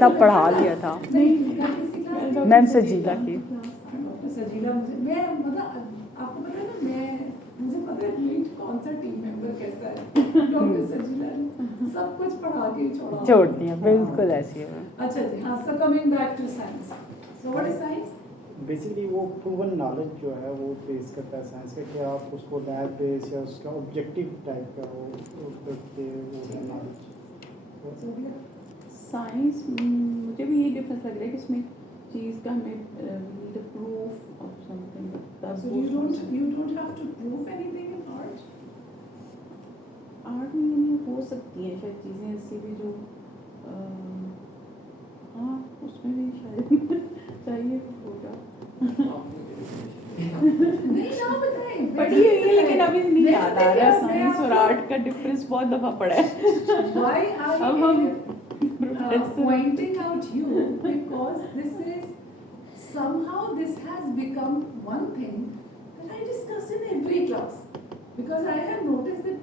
तब पढ़ा लिया था मैम सजीला की। सजीला मैं मतलब आपको पता है ना, मुझे पता है नीट कौन सा टीम मेंबर कैसा है। डॉक्टर सजीला ने सब कुछ पढ़ा के छोड़ दिया, बिल्कुल ऐसी है। अच्छा जी, हाँ। So coming back to science, so what is science? Basically वो प्रूवन नॉलेज जो है वो बेस करता है साइंस का, कि आप उसको लैब बेस या उसका ऑब्जेक्टिव टाइप का वो करके वो नॉलेज। साइंस मुझे भी ये डिफरेंस लग रहा है कि इसमें चीज़ का हमें the proof of something. So you don't have to prove anything in art? Art में हो सकती हैं शायद चीज़ें ऐसी भी जो हाँ उसमें भी शायद चाहिए होगा। नहीं ना बताएं। पढ़ी हुई है लेकिन अभी नहीं याद आ रहा साइंस और आर्ट का डिफरेंस बहुत दफ़ा पड़ा है। Why are अब हम pointing out you? Because somehow this has become one thing that I discuss in every class. Because I have noticed that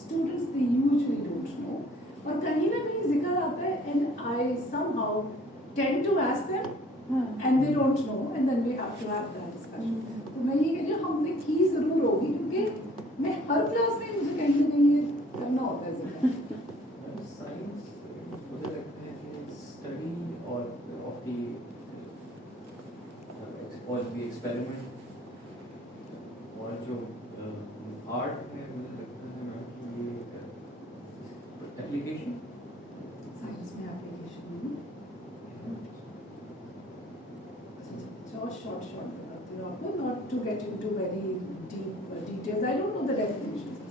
students, they usually don't know. और कहीं ना कहीं जिक्र आता है, and I somehow tend to ask them, and they don't know, and then we have to have that discussion. तो मैं ये कह रही हूँ हमने की ज़रूर होगी, क्योंकि मैं हर क्लास में मुझे कहीं ना कहीं ये करना होता है जिक्र। साइंस मुझे लगता है कि स्टडी और ऑफ द एक्सपेरिमेंट, और जो आर्ट में मुझे लगता है ना कि ये एप्लीकेशन, साइंस में एप्लीकेशन short बताती हूँ आपको, not to get into very deep details. I don't know the definitions.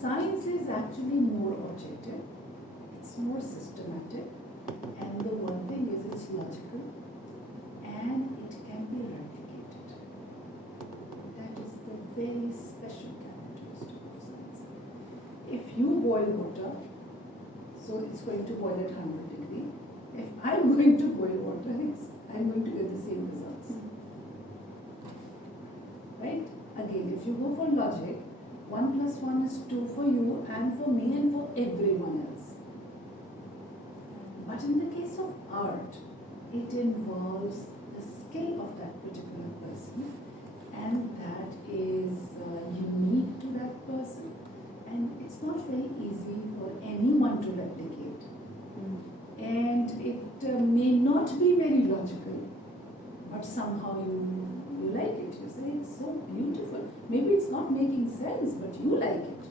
Science is actually more objective. It's more systematic, and the one thing is it's logical, and it can be replicated. That is the very special characteristic of science. If you boil water, so it's going to boil at 100 degrees. If I'm going to boil water, I'm going to get the same results. Right? Again, if you go for logic, 1 plus 1 is 2 for you and for me and for everyone else. But in the case of art, it involves the skill of that particular person, and that is unique to that person, and it's not very easy for anyone to replicate. And it may not be very logical, but somehow you like it. You say it's so beautiful. Maybe it's not making sense, but you like it.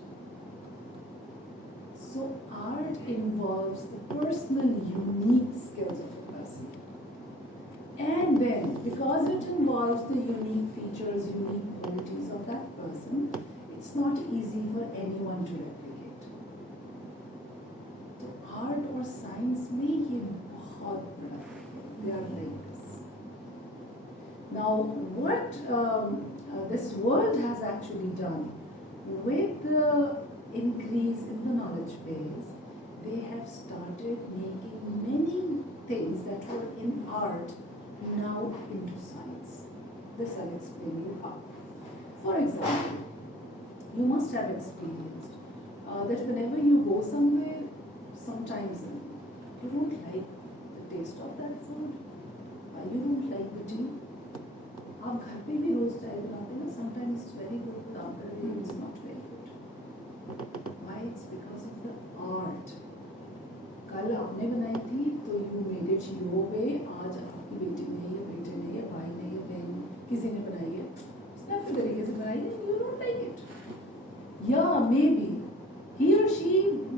So art involves the personal, unique skills of a person. And then, because it involves the unique features, unique qualities of that person, it's not easy for anyone to replicate. Art और साइंस में ये बहुत बड़ा है। They are like this. Now, what this world has actually done with the increase in the knowledge base, they have started making many things that were in art now into science. This I'll explain you how. For example, you must have experienced that whenever you go somewhere, sometimes you don't like the taste of that food, you don't like the tea. आप घर पे भी रोज चाय बनाते हैं ना, sometimes it's very good, the other day it's not very good. Why? It's because of the art. कल आपने बनाई थी तो you made it your way, आज आपकी बेटी ने या बेटे ने या भाई ने या बहन किसी ने बनाई है, उसने अपने तरीके से बनाई है, you don't like it. Yeah, maybe he or she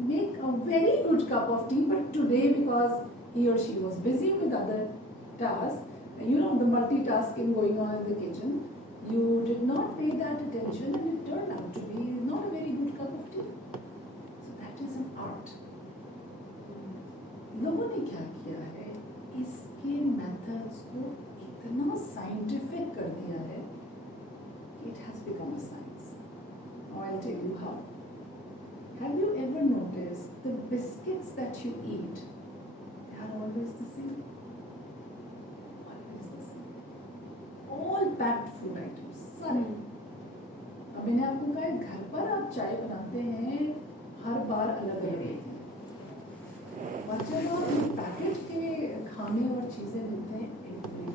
make a very good cup of tea, but today because he or she was busy with other tasks, the multitasking going on in the kitchen, you did not pay that attention and it turned out to be not a very good cup of tea. So that is an art. लोगों ने क्या किया है, इसके methods को इतना scientific कर दिया है, it has become a science. Now I'll tell you how. Have you ever noticed the biscuits that you eat, they are always the same? Always the same. All packed food items, सारे। अब मैंने आपको कहा घर पर आप चाय बनाते हैं, हर बार अलग अलग होती है। whatever ये पैकेट के खाने और चीज़ें मिलते हैं every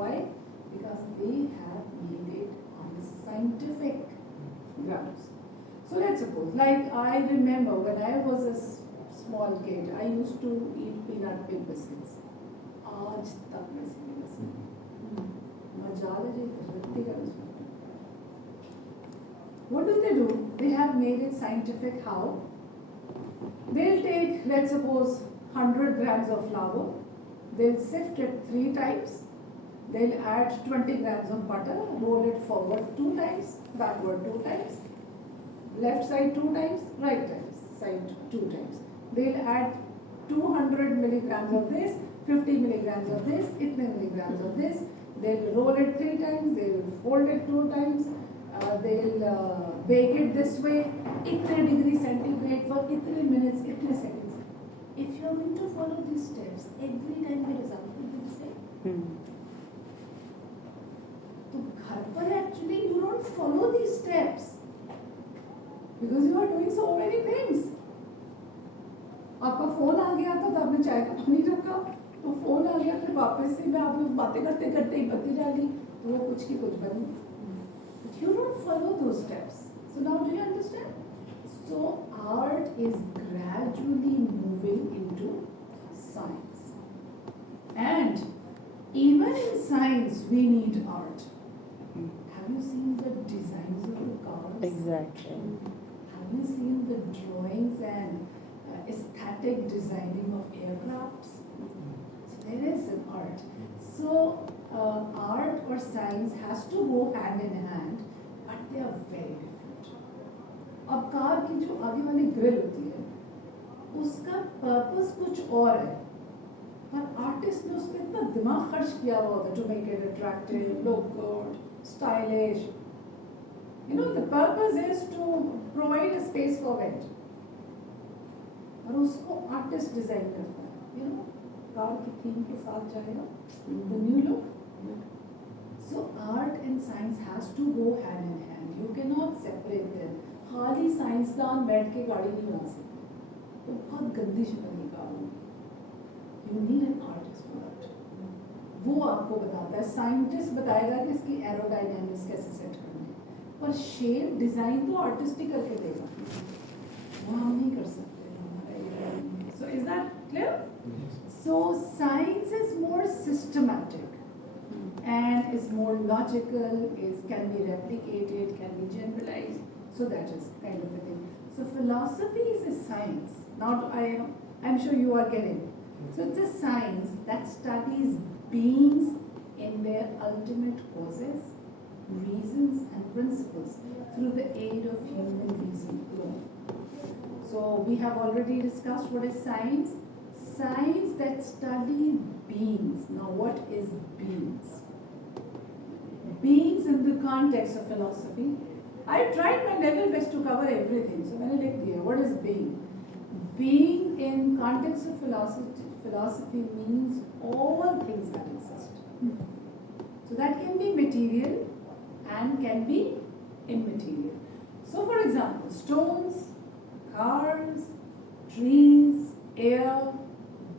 why? Because they have made it on the scientific grounds. So let's suppose, like I remember when I was a small kid, I used to eat peanut pig biscuits. आज तक मैं सीखी biscuit. मजाल है जो रत्ती का biscuit. What do? They have made it scientific how? They'll take, let's suppose, 100 grams of flour. They'll sift it 3 times. They'll add 20 grams of butter, roll it forward 2 times, backward 2 times, left side 2 times, right side 2 times. They'll add 200 milligrams of this, 50 milligrams of this, itne milligrams of this. They'll roll it 3 times, they'll fold it 2 times, they'll bake it this way, itne degree centigrade for itne minutes, itne seconds. If you're going to follow these steps, every time the result will be the same. तो घर पर actually you don't follow these steps because you are doing so many things. आपका फोन आ गया तो आपने चाय का पानी रखा, तो फोन आ गया फिर वापस से मैं आप लोग बातें करते करते ही बत्ती डाली तो वो कुछ की कुछ बनी. But you don't follow those steps. So now do you understand? So art is gradually moving into science. And even in science we need art. Have you seen the designs of the cars? Exactly. Have you seen the drawings and aesthetic designing of aircrafts? So there is an art. So art or science has to go hand in hand, but they are very different. अब कार की जो आगे वाली ग्रिल होती है, उसका पर्पस कुछ और है, पर आर्टिस्ट ने उसमें इतना दिमाग खर्च किया हुआ होता है to make it attractive, look good, stylish. You know, the purpose is to provide a space for it. और उसको आर्टिस्ट डिजाइन करता है. You know, कार की थीम के साथ जाएगा, the new look. So art and science has to go hand in hand. You cannot separate them. खाली साइंसदान बैठ के गाड़ी नहीं बना सकते, तो बहुत गंदी शक्ल निकालोगे. You need an artist for that. वो आपको बताता है, साइंटिस्ट बताएगा कि इसकी एरोडायनामिक्स कैसे सेट करनी है, पर शेप डिजाइन तो आर्टिस्ट ही करके देगा, वो हम नहीं कर सकते. So is that clear? So science is more systematic and is more logical, can be replicated, can be generalized. So that is kind of a thing. So philosophy is a science. Now I'm sure you are getting. So it's a science that studies beings in their ultimate causes, reasons and principles through the aid of human reason alone. So we have already discussed what is science. Science that study beings. Now what is beings? Beings in the context of philosophy. I tried my level best to cover everything. So when I look here, what is being? Being in context of philosophy means all things that exist. So that can be material and can be immaterial. So for example, stones, cars, trees, air,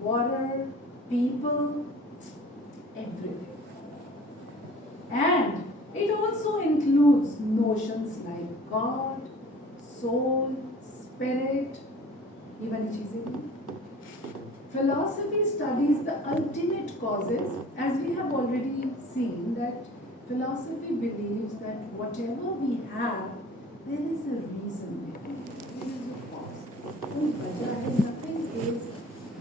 water, people, everything. And it also includes notions like God, soul, spirit, even cheesing. Philosophy studies the ultimate causes, as we have already seen that philosophy believes that whatever we have, there is a reason behind it. There is a cause. Nothing is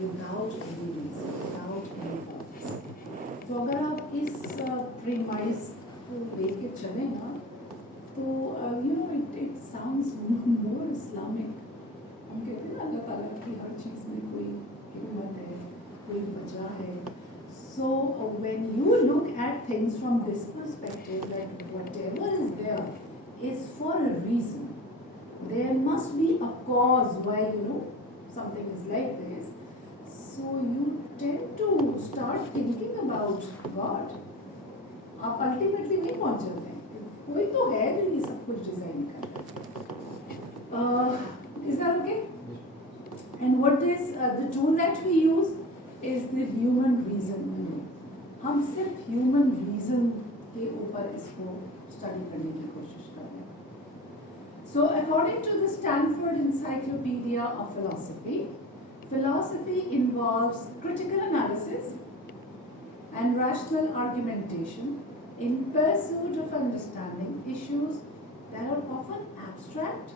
without any reason, without any purpose. तो अगर आप इस premise को लेके चले ना, तो you know it sounds more Islamic. हम कहते हैं ना अल्लाह ताला की हर चीज़ में कोई हिकमत है, कोई वजह है. So when you look at things from this perspective, that whatever is there is for a reason. There must be a cause why something is like this. So you tend to start thinking about God. आप ultimately नहीं पहुँच जाते हैं. कोई तो है जो ये सब कुछ डिजाइन कर रहा है. Is that okay? And what is the tool that we use is the human reason. हम सिर्फ human reason के ऊपर इसको study करने की कोशिश कर रहे हैं. So according to the Stanford Encyclopedia of Philosophy, philosophy involves critical analysis and rational argumentation in pursuit of understanding issues that are often abstract,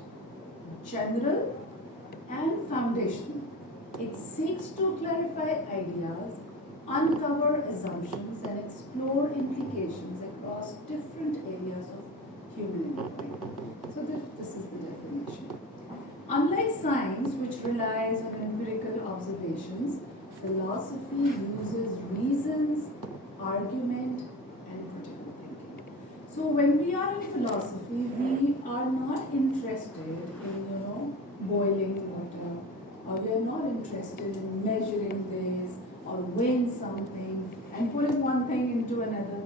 general, and foundational. It seeks to clarify ideas, uncover assumptions, and explore implications across different areas of human inquiry. So this is the definition. Unlike science, which relies on empirical observations, philosophy uses reasons, argument, and critical thinking. So when we are in philosophy, we are not interested in, boiling water, or we are not interested in measuring this or weighing something and putting one thing into another.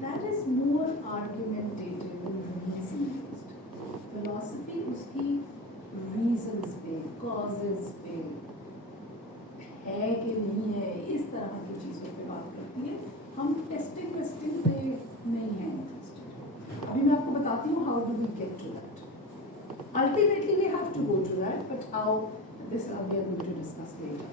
That is more argumentative and reason based. Philosophy उसकी reasons पे, causes पे है कि नहीं है, इस तरह की चीज़ों पे बात करती है. हम टेस्टिंग पे नहीं हैं इंटरेस्टेड. अभी मैं आपको बताती हूँ how do we get to that. Ultimately, we have to go to that, but how, this we are going to discuss later.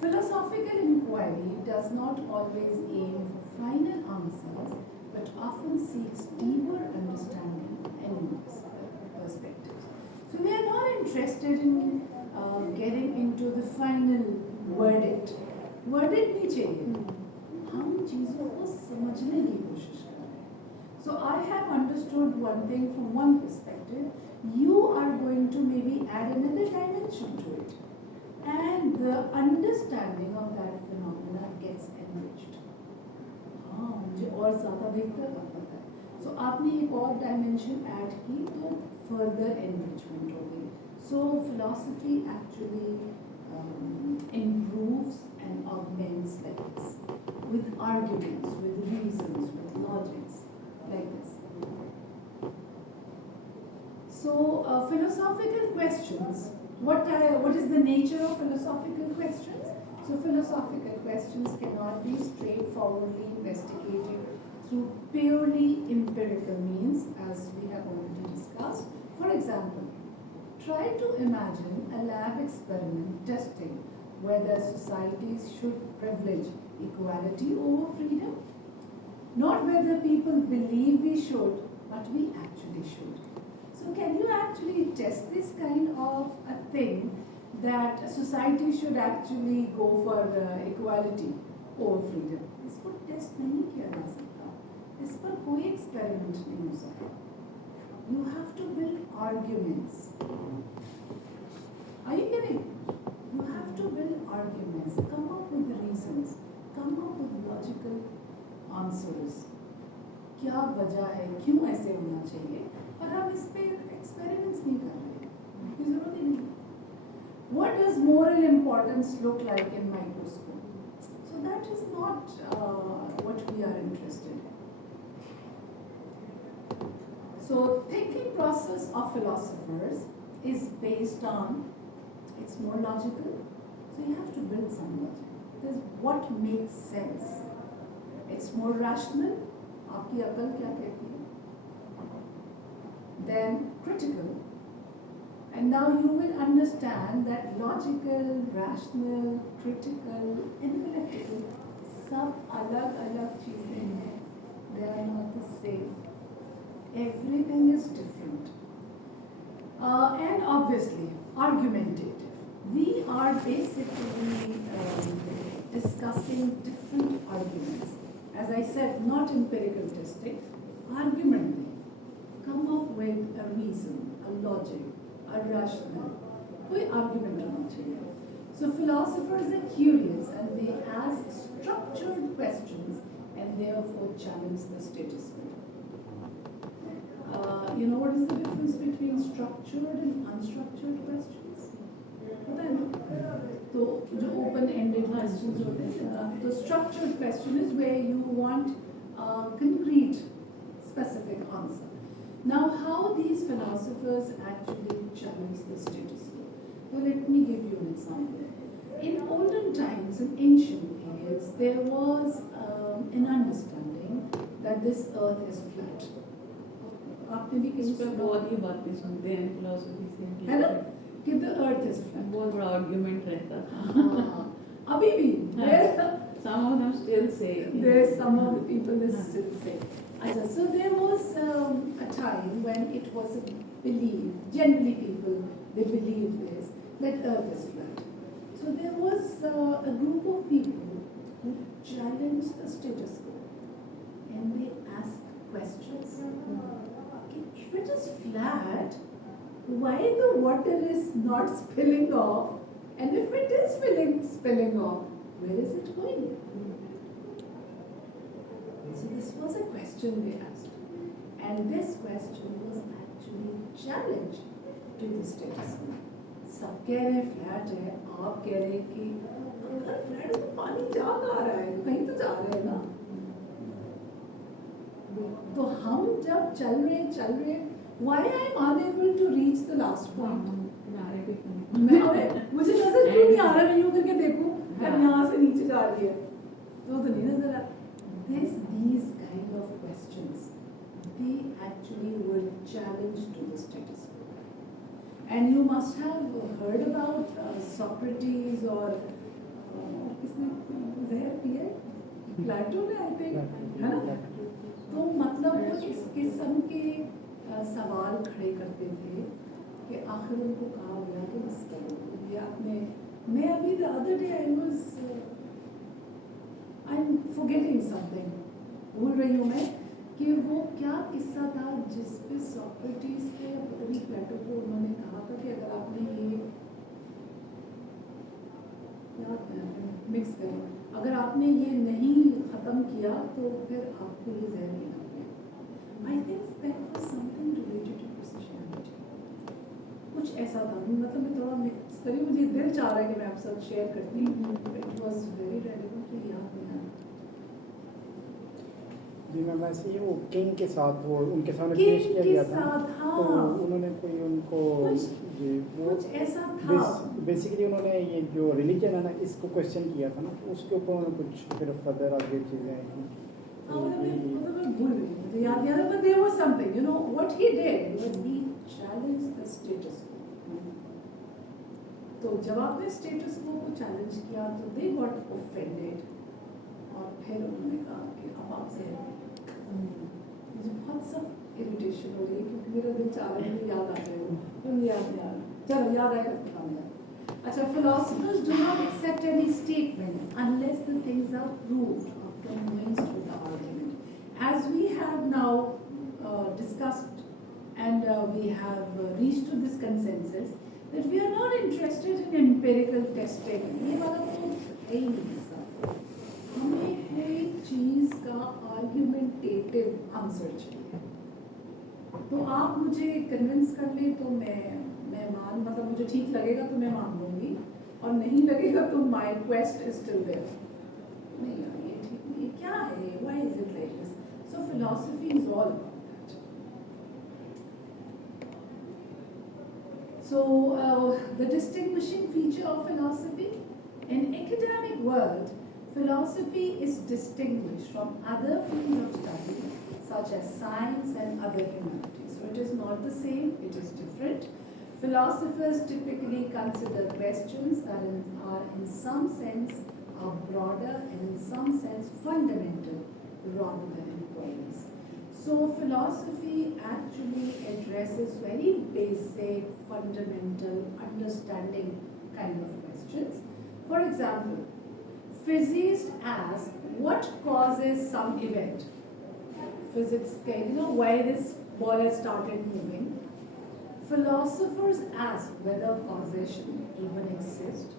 Philosophical inquiry does not always aim for final answers, but often seeks deeper understanding and perspectives. So we are not interested in getting into the final verdict. Verdict नहीं चाहिए. हम चीज़ों को समझने की कोशिश कर रहे हैं. So I have understood one thing from one perspective. You are going to maybe add another dimension to it, and the understanding of that phenomena gets enriched. हाँ, मुझे और ज़्यादा बेहतर लगता है. So आपने एक और dimension add की तो further enrichment हो गई. So philosophy actually improves and augments like this, with arguments, with reasons, with logics, like this. So philosophical questions, what is the nature of philosophical questions? So philosophical questions cannot be straightforwardly investigated through purely empirical means, as we have already discussed. For example, try to imagine a lab experiment testing whether societies should privilege equality over freedom. Not whether people believe we should, but we actually should. So can you actually test this kind of a thing that society should actually go for equality over freedom? इसको टेस्ट नहीं किया जा सकता. इस पर कोई एक्सपेरिमेंट नहीं हो सकता. You have to build arguments. Are you getting? You have to build arguments, come up with reasons, come up with logical answers. क्या वजह है, क्यों ऐसे होना चाहिए, पर हम इस पे एक्सपेरिमेंट्स नहीं कर रहे, की जरूरत ही नहीं. What does moral importance look like in microscope? So that is not what we are interested in. So thinking process of philosophers is based on, it's more logical. So you have to build some logic. There's what makes sense. It's more rational. आपकी अकल क्या कहती है? Then critical. And now you will understand that logical, rational, critical, intellectual, सब अलग-अलग चीजें हैं. They are not the same. Everything is different. And obviously, argumentative. We are basically discussing different arguments. As I said, not empirical testing, argument. Come up with a reason, a logic, a rationale. कोई argument होना चाहिए. So philosophers are curious and they ask structured questions and therefore challenge the status quo. You know what is the difference between structured and unstructured questions? पता है ना? तो जो open-ended questions होते हैं, तो structured question is where you want a concrete, specific answer. Now, how these philosophers actually challenge the status quo? So let me give you an example. In olden times, in ancient periods, there was an understanding that this earth is flat. आपने भी इस कहीं पे सुना बहुत ही बातें सुनते हैं फिलोसफी से है ना कि the earth is flat. बहुत बड़ा आर्ग्यूमेंट रहता था हाँ, अभी भी some of them still say there's some of the people that still say. अच्छा, so there was a time when it was believed, generally people, they believe this, that earth is flat. So there was a group of people who challenged the status quo and they asked questions. Okay, if it is flat, why the water is not spilling off? And if it is spilling off, where is it going? So this was a question they asked. And this question was actually challenged to the status quo. सब कह रहे हैं फ्लैट है, आप कह रहे हैं कि अगर फ्लैट है तो पानी जा कहाँ रहा है, कहीं तो जा रहे हैं ना. तो हम जब चल रहे why I am unable to reach the last point? मुझे नजर क्यों नहीं आ रहा, मैं यूं करके देखूं फिर यहाँ से नीचे जा रही है तो नहीं नजर आ. These kind of questions, they actually were challenged to the status quo. And you must have heard about Socrates or किसने जहर पिया, प्लेटो ने I think, है ना. तो मतलब वो इस किस्म के सवाल खड़े करते थे कि आखिर उनको कहा गया कि बस करो ये आपने. मैं अभी the other day I'm forgetting something, भूल रही हूँ मैं कि वो क्या किस्सा था जिस पे सोक्रेटिस के पता नहीं प्लेटो को उन्होंने कहा था कि अगर आपने ये मिक्स करें, अगर आपने ये नहीं ख़त्म किया तो फिर आपको ये जहर नहीं लगेगा. I think that was something related to Christianity. कुछ ऐसा था, मतलब मैं थोड़ा इस तरह मुझे दिल चाह रहा है कि मैं आपके साथ शेयर करती हूँ. It was very relevant to याद नहीं आ. जी मैं वैसे ही वो किंग के साथ वो उनके सामने King पेश किया के गया था, साथ, तो हाँ. उन्होंने कोई उनको जी वो कुछ ऐसा था. बेसिकली उन्होंने ये जो रिलीजन है ना इसको क्वेश्चन किया था ना, तो उसके ऊपर उन्होंने कुछ फिर फर्दर आगे चीज़ें आई थी. हाँ, मतलब मैं भूल रही हूँ, मुझे याद नहीं आ रहा, but there was something, you know, what he did was he challenged the status quo. तो जब आपने status quo को challenge किया तो they got offended और फिर उन्होंने कहा कि अब आपसे मुझे बहुत सब इरिटेशन हो रही है क्योंकि मेरा दिल चाह रहा है मुझे याद आ रहे हो, मुझे याद नहीं आ रहा. चलो याद आएगा तो बताऊंगा. अच्छा, philosophers do not accept any statement unless the things are proved or convinced with the argument. As we have now discussed and we have reached to this consensus that we are not interested in empirical testing. ये वाला तो है ही नहीं सब. हमें कोई चीज़ का argumentative answer चाहिए. तो आप मुझे कन्विंस कर लें तो मैं मान, मतलब मुझे ठीक लगेगा तो मैं मान लूँगी और नहीं लगेगा तो my quest is still there. नहीं यार ये ठीक नहीं, ये क्या है, why is it like this? So philosophy is all about that. So the distinguishing feature of philosophy in academic world, philosophy is distinguished from other fields of study such as science and other humanities. So it is not the same, it is different. Philosophers typically consider questions that are in some sense are broader and in some sense fundamental rather than inquiries. So philosophy actually addresses very basic, fundamental, understanding kind of questions. For example, physicists ask what causes some event. Physics, you know, why this ball has started moving. Philosophers ask whether causation even exists.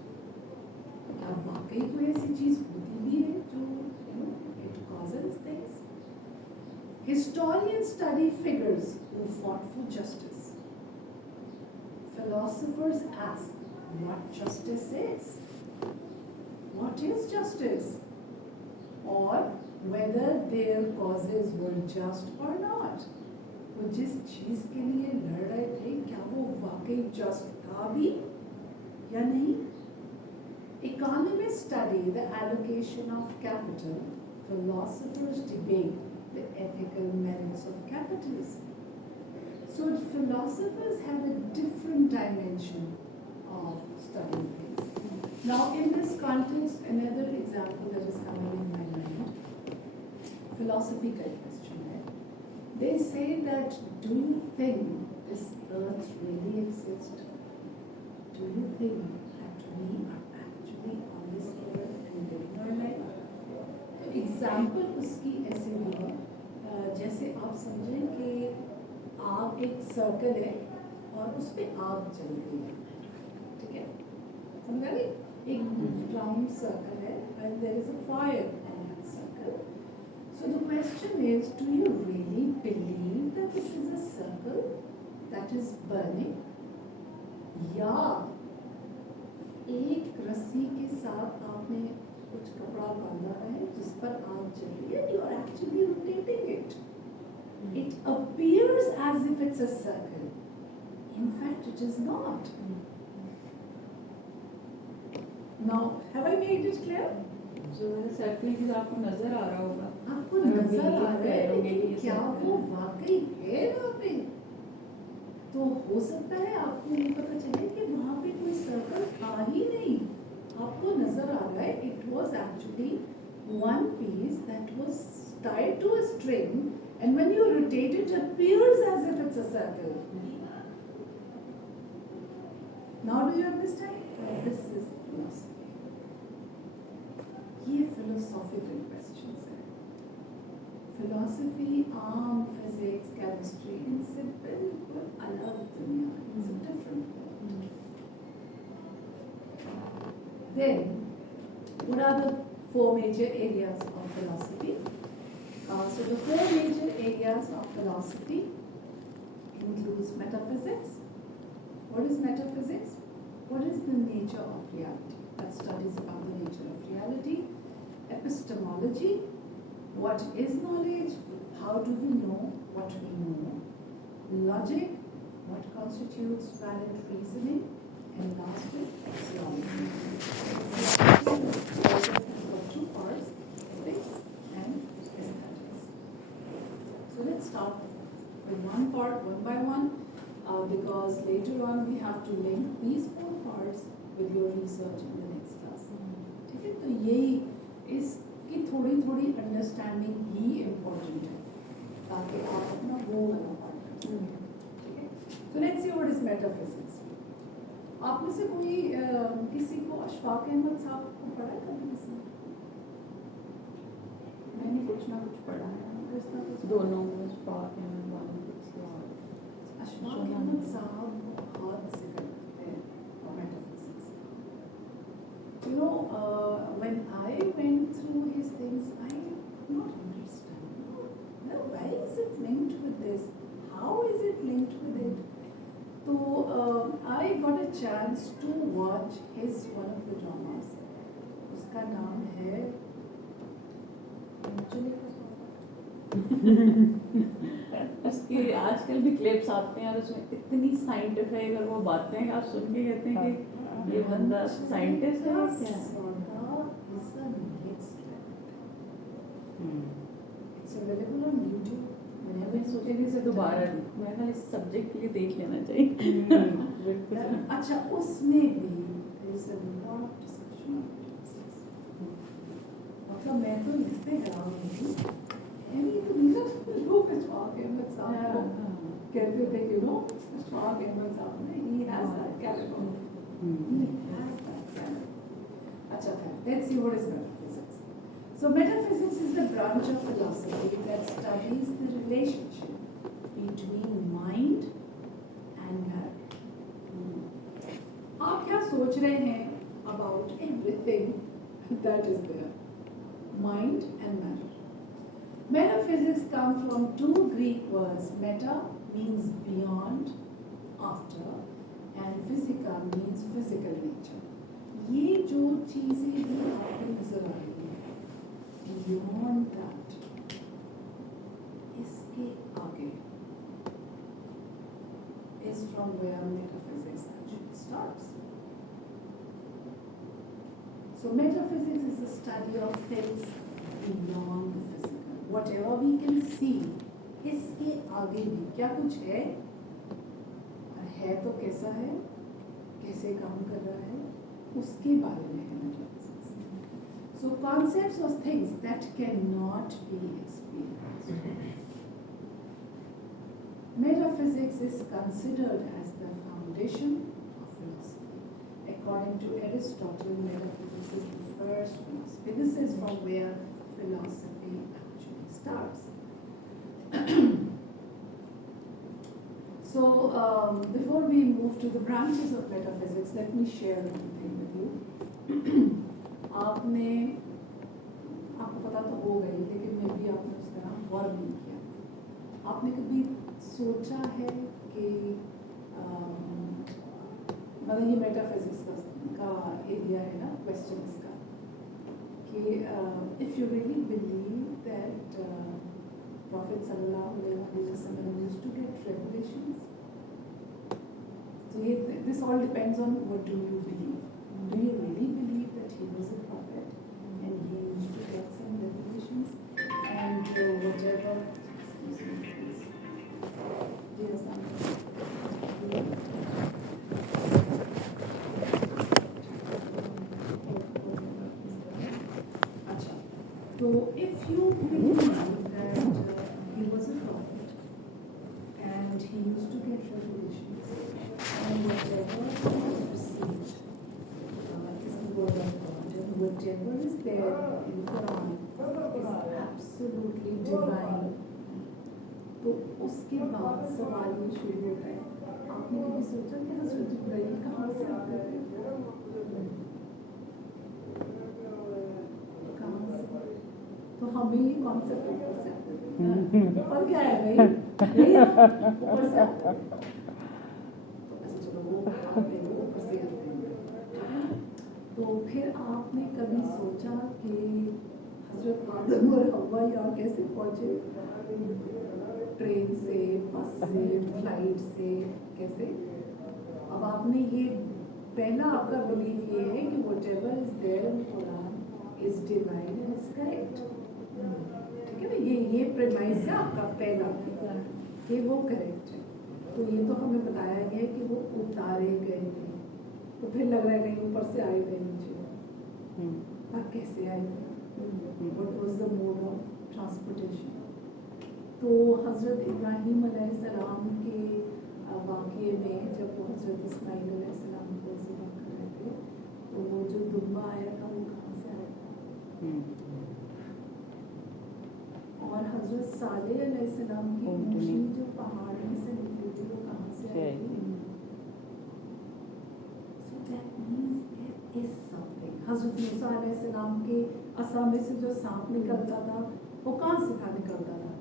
क्या वाकई कोई ऐसी चीज होती भी है जो, you know, it causes things. Historians study figures who fought for justice. Philosophers ask what justice is. What is justice? Or whether their causes were just or not. वो जिस चीज के लिए लड़ रहे थे क्या वो वाकई जस्ट था भी या नहीं? Economists study the allocation of capital. Philosophers debate the ethical merits of capitalism. So philosophers have a different dimension of studying things. Now in this context, another example that is coming in my mind, philosophical question है. They say that, do you think this earth really exists? Do you think that we are actually on this earth and living our life? तो एग्जाम्पल उसकी ऐसे हुआ, जैसे आप समझें कि आग एक सर्कल है और उस पर आग जल रही है, ठीक है, समझा नहीं? एक राउंड सर्कल है and there is a fire on that circle. So the question is, do you really believe that this is a circle that is burning? या एक रस्सी के साथ आपने कुछ कपड़ा बांधा है जिस पर आग जल रही है, you are actually rotating it. It appears as if it's a circle. In fact, it is not. Now, have I made it clear? जो है सर्कल की आपको नजर आ रहा होगा, आपको नजर आ रहा है, लेकिन क्या वो वाकई है वहाँ पे? तो हो सकता है आपको ये पता चले कि वहाँ पे कोई सर्कल था ही नहीं, आपको नजर आ रहा है it was actually one piece that was tied to a string, and when you rotate it appears as if it's a circle. Now do you understand? This is philosophy. ये philosophical questions हैं. Philosophy, आम physics, chemistry, इनसे बिल्कुल अलग दुनिया है. It's a different world. Then, what are the four major areas of philosophy? So the four major areas of philosophy includes metaphysics. What is metaphysics? What is the nature of reality? That studies about the nature of reality. Epistemology. What is knowledge? How do we know what we know? Logic. What constitutes valid reasoning? And last is theology. Theology has got two parts, ethics and aesthetics. So let's start with one part, one by one, because later on we have to link these four parts with your research in the next class. ठीक है, तो यही इसकी थोड़ी थोड़ी अंडरस्टैंडिंग ही इम्पोर्टेंट है ताकि आप अपना वो वाला पार्ट कर सकें. ठीक है, so let's see what is metaphysics. आप में से कोई किसी को अशफाक अहमद साहब को पढ़ा है कभी किसी? मैंने कुछ ना कुछ पढ़ा है, कुछ ना कुछ दोनों अशफाक अहमद वालों कुछ याद. अशफाक अहमद साहब बहुत से करते हैं metaphysics. You know, when I went through his things, I could not understand. No, why is it linked with this? How is it linked with it? So I got a chance to watch his one of the dramas. उसका नाम है उसके आजकल भी क्लिप्स आते हैं और उसमें इतनी साइंटिफिक और वो बातें आप सुन के कहते हैं कि ये बंदा साइंटिस्ट है क्या? It's available on YouTube. मैं सोच रही थी इसे दोबारा मैं कहा इस सब्जेक्ट के लिए देख लेना चाहिए. अच्छा, उसमें भी there is a lot of discussion on metaphysics. मतलब मैं तो इस पे हैरान हूँ. यानी तो लोग अशफाक अहमद साहब को कहते थे कि नो अशफाक अहमद साहब ने he has that caliber. He has that caliber. अच्छा, let's see what is metaphysics. So metaphysics is the branch of philosophy that studies the relationship between mind and matter. आप क्या सोच रहे हैं about everything that is there? Mind and matter. Metaphysics come from two Greek words. Meta means beyond, after, and physica means physical nature. ये जो चीजें भी आपको नजर आ रही हैं, beyond that, इसके आगे is from where metaphysics actually starts. So metaphysics is the study of things beyond the physical. Whatever we can see, इसके आगे भी क्या कुछ है तो कैसा है, कैसे काम कर रहा है, उसके बारे में है metaphysics. So concepts of things that cannot be experienced. Metaphysics is considered as the foundation of philosophy. According to Aristotle, metaphysics is the first philosophy. This is from where philosophy actually starts. So, before we move to the branches of metaphysics, let me share one thing with you. आपको पता तो हो गई, लेकिन मैं भी आपने उस तरह गौर नहीं किया. आपने कभी सोचा है कि मतलब ये मेटाफिजिक्स का एरिया है ना, क्वेश्चन इसका, कि if you really believe that Prophet sallallahu alaihi wasallam used to get revelations. So this all depends on what do you believe. Do you really believe that he was a prophet and he used to get some revelations and whatever? Excuse me, please. Yes, Acha. So if you believe that he was a prophet and he used to get revelations and whatever he was received is the word of God, and whatever is there in the Quran is absolutely divine. तो उसके बाद सवाल ये शुरू होता है, आपने कभी सोचा कि हज़रत जिब्राइल कहाँ से आते हैं? तो हमें ये कॉन्सेप्ट ऊपर से आते हैं, और क्या है भाई, ऊपर से आते हैं, तो ऐसे चलो वो आते हैं, वो ऊपर से आते हैं. तो फिर आपने कभी सोचा कि हज़रत आदम और हव्वा यहाँ कैसे पहुँचे? ट्रेन से, बस से, फ्लाइट से, कैसे? अब आपने ये पहला आपका बिलीव ये है कि whatever is there in Quran is divine and is correct. ठीक है ना, ये प्रेमाइस है आपका पहला कि वो करेक्ट है. तो ये तो हमें बताया गया कि वो उतारे गए थे, तो फिर लग रहा है कहीं ऊपर से आए थे नीचे. पर कैसे आए थे? What was the mode of transportation? तो हज़रत इब्राहीम अलैहिस्सलाम के वाक़ये में जब वो हज़रत इस्माईल अलैहिस्सलाम को ज़िबा कर रहे थे, तो वो जो दुम्बा आया था वो कहाँ से आया था? और हज़रत सालेह अलैहिस्सलाम की ऊँटनी जो पहाड़ में से निकली थी वो कहाँ से आई थी? So that means there is something. हज़रत मूसा अलैहिस्सलाम के असा में से जो सांप निकलता था वो कहाँ से था निकलता था?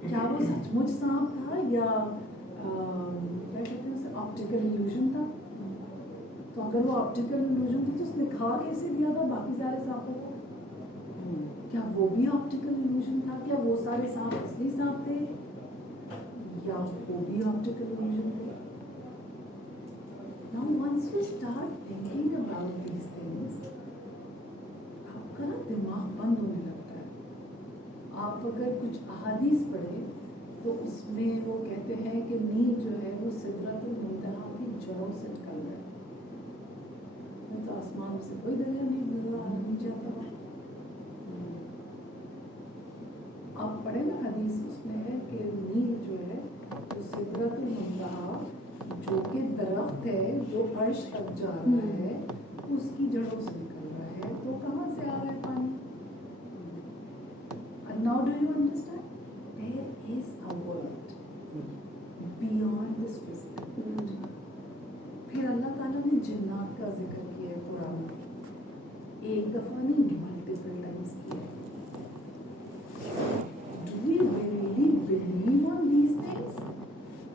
क्या वो सचमुच सांप था या क्या कहते हैं उसे ऑप्टिकल इल्यूजन था? तो अगर वो ऑप्टिकल इल्यूजन थी तो उसने खा कैसे दिया था बाकी सारे सांपों को? क्या वो भी ऑप्टिकल इल्यूजन था? क्या वो सारे सांप असली सांप थे या वो भी ऑप्टिकल इल्यूजन थे? Now once you start thinking about these things, आपका ना दिमाग बंद होने लगता है. आप अगर कुछ अहादीस पढ़े तो उसमें वो कहते हैं कि नील जो है वो सिदरतुल मुंतहा की जड़ों से निकल रहा है. मैं तो आसमान से कोई दरिया नहीं मिल रहा, नहीं जाता. आप पढ़े ना हदीस, उसमें है कि नील जो है वो सिदरतुल मुंतहा जो कि दरख्त है जो अर्श तक जा रहा है उसकी जड़ों से निकल रहा है. तो कहाँ से आ रहा है पानी? And now do you understand? There is a world beyond this physical world. फिर अल्लाह ताला ने जिन्नात का जिक्र किया है कुरान में, एक दफ़ा नहीं मल्टीपल टाइम्स किया है. Do we really believe on these things?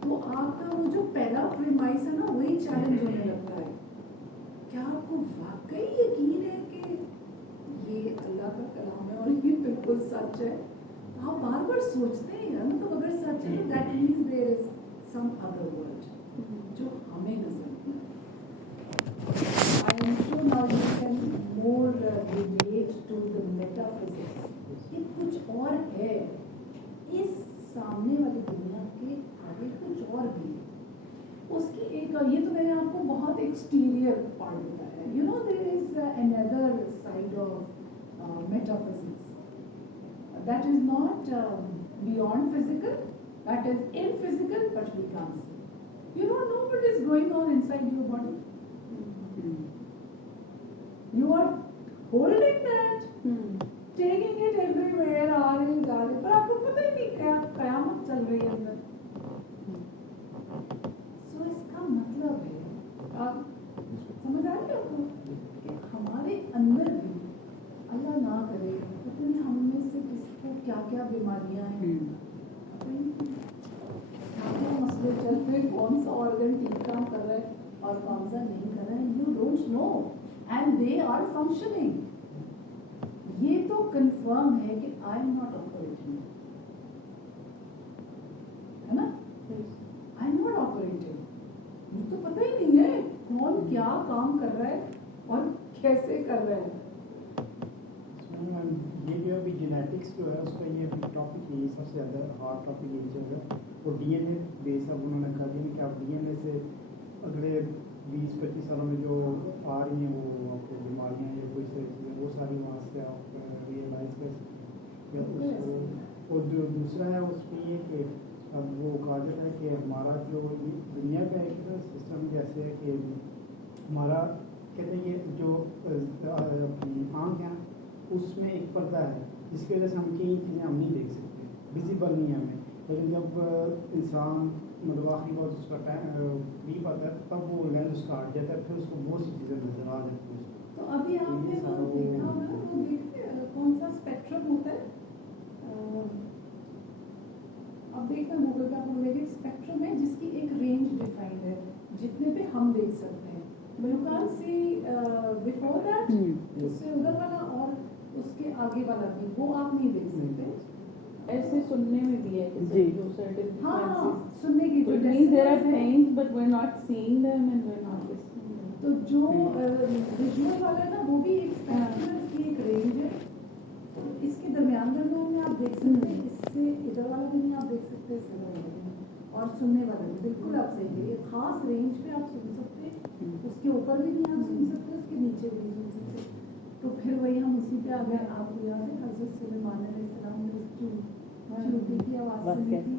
तो आपका वो जो पहला प्रेमाइस है ना वही चैलेंज होने लगता है. क्या आपको वाकई यकीन है कि ये अल्लाह का कलाम है और ये बिल्कुल सच है? आप बार बार सोचते हैं ना, मतलब अगर सच है that means there is some other world जो हमें नजर नहीं आता. रिलेट टू द मेटाफिजिक्स, ये कुछ और है, इस सामने वाली दुनिया के आगे कुछ और भी है। उसकी एक ये तो मैंने आपको बहुत एक्सटीरियर पार्ट बताया, you know there is another side of metaphysics that is not beyond physical, that is in physical but we can't see. You don't know what is going on inside your body. You are holding that, taking it everywhere, आ रहे जा रहे, पर आपको पता ही नहीं क्या कयामत चल रही है अंदर। So इसका मतलब है, आप समझ आ रहे हो आपको कि हमारे अंदर भी अल्लाह ना करे पता नहीं हम में से किसको क्या क्या बीमारियां हैं, क्या क्या मसले चल रहे, कौन सा ऑर्गन ठीक काम कर रहा है और कौन सा नहीं कर रहा है, you don't know and they are functioning. ये तो कंफर्म है कि आई एम नॉट ऑपरेटिंग, है ना, आई एम नॉट ऑपरेटिंग। मुझे तो पता ही नहीं है कौन क्या काम कर रहा है और कैसे कर रहा है। ये भी अभी जेनेटिक्स जो है उसका ये अभी टॉपिक यही सबसे ज़्यादा हार्ड टॉपिक यही चल रहा है, वो डीएनए बेस अब उन्होंने कहा कि आप डीएनए से अगले 20-25 सालों में जो आ रही हैं वो आपको बीमारियाँ या कोई सारी चीज़ें वो सारी वहाँ से आप रियलाइज़ कर सकते हैं। और जो दूसरा है उसमें ये कि अब वो कहा जाता है कि हमारा जो दुनिया का एक सिस्टम जैसे है कि हमारा कहते हैं कि जो अपनी आँख है उसमें एक पर्दा है जिसकी वजह से हम कई चीज़ें हम नहीं देख सकते, विजिबल नहीं है हमें, लेकिन जब इंसान मतलब आखिरी बार उसका टाइम आता है तब वो लेंस उसका हट जाता है, फिर उसको बहुत सी चीज़ें नजर आ जाती हैं। तो अभी आपने वो देखा होगा, वो देखते कौन सा स्पेक्ट्रम होता है, अब देखना गूगल पे आप बोलेंगे स्पेक्ट्रम है जिसकी एक रेंज डिफाइंड है जितने पे हम देख सकते हैं, you can see before that, उससे उधर वाला और उसके आगे वाला भी वो आप नहीं देख सकते। ऐसे सुनने में भी है कि जी। जो certain हाँ frequencies, सुनने की जो it means there are decibels हैं, things but we're not seeing them and we're not listening them. तो जो विजुअल वाला है ना वो भी एक स्पेक्ट्रम है, उसकी एक रेंज है, इसके दरमियान में आप देख सकते हैं, इससे इधर वाला भी नहीं आप देख सकते, इससे इधर वाला भी नहीं, और सुनने वाला भी बिल्कुल आप सही कहिए, खास रेंज पे आप सुन सकते हैं, उसके ऊपर भी नहीं आप सुन सकते, उसके नीचे भी नहीं सुन सकते। तो फिर वही हम उसी पे आ गए, आपको याद है हज़रत सुलेमान अलैहिस्सलाम ने उस चूंटी की आवाज़ सुनी थी,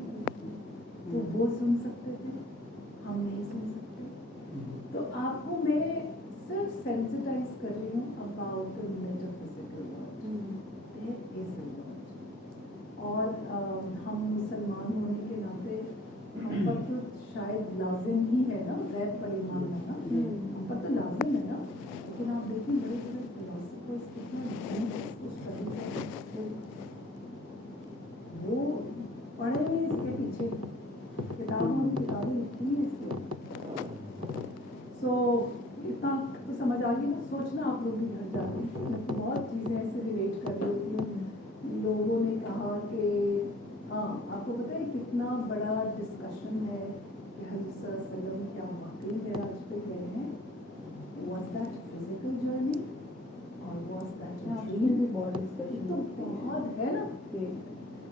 तो वो सुन सकते थे, हम नहीं सुन सकते। तो आपको मैं सिर्फ सेंसिटाइज कर रही हूँ about the metaphysical world, there is a world, और हम मुसलमान होने के नाते हम पर तो शायद लाजिम ही है ना गैर पर ईमान होना, हम पर तो लाजिम है ना, लेकिन आप देखिए बड़े बड़े फिलोसफर्स कितना इसको स्टडी करते हैं, वो पढ़े हुए इसके पीछे किताबें लिखी हैं इसके, सो इतना तो समझ आ गई ना, सोचना आप लोग भी घर जाके बहुत चीज़ें ऐसे रिलेट कर रही होती हैं। लोगों ने कहा कि हाँ आपको पता है कितना बड़ा डिस्कशन है कि हज़रत सल्लल्लाहु अलैहि वसल्लम क्या वाकई मेराज पे गए हैं, was that physical journey or was that a ये dream? भी बहुत discussion तो होते हैं। बहुत है ना, कि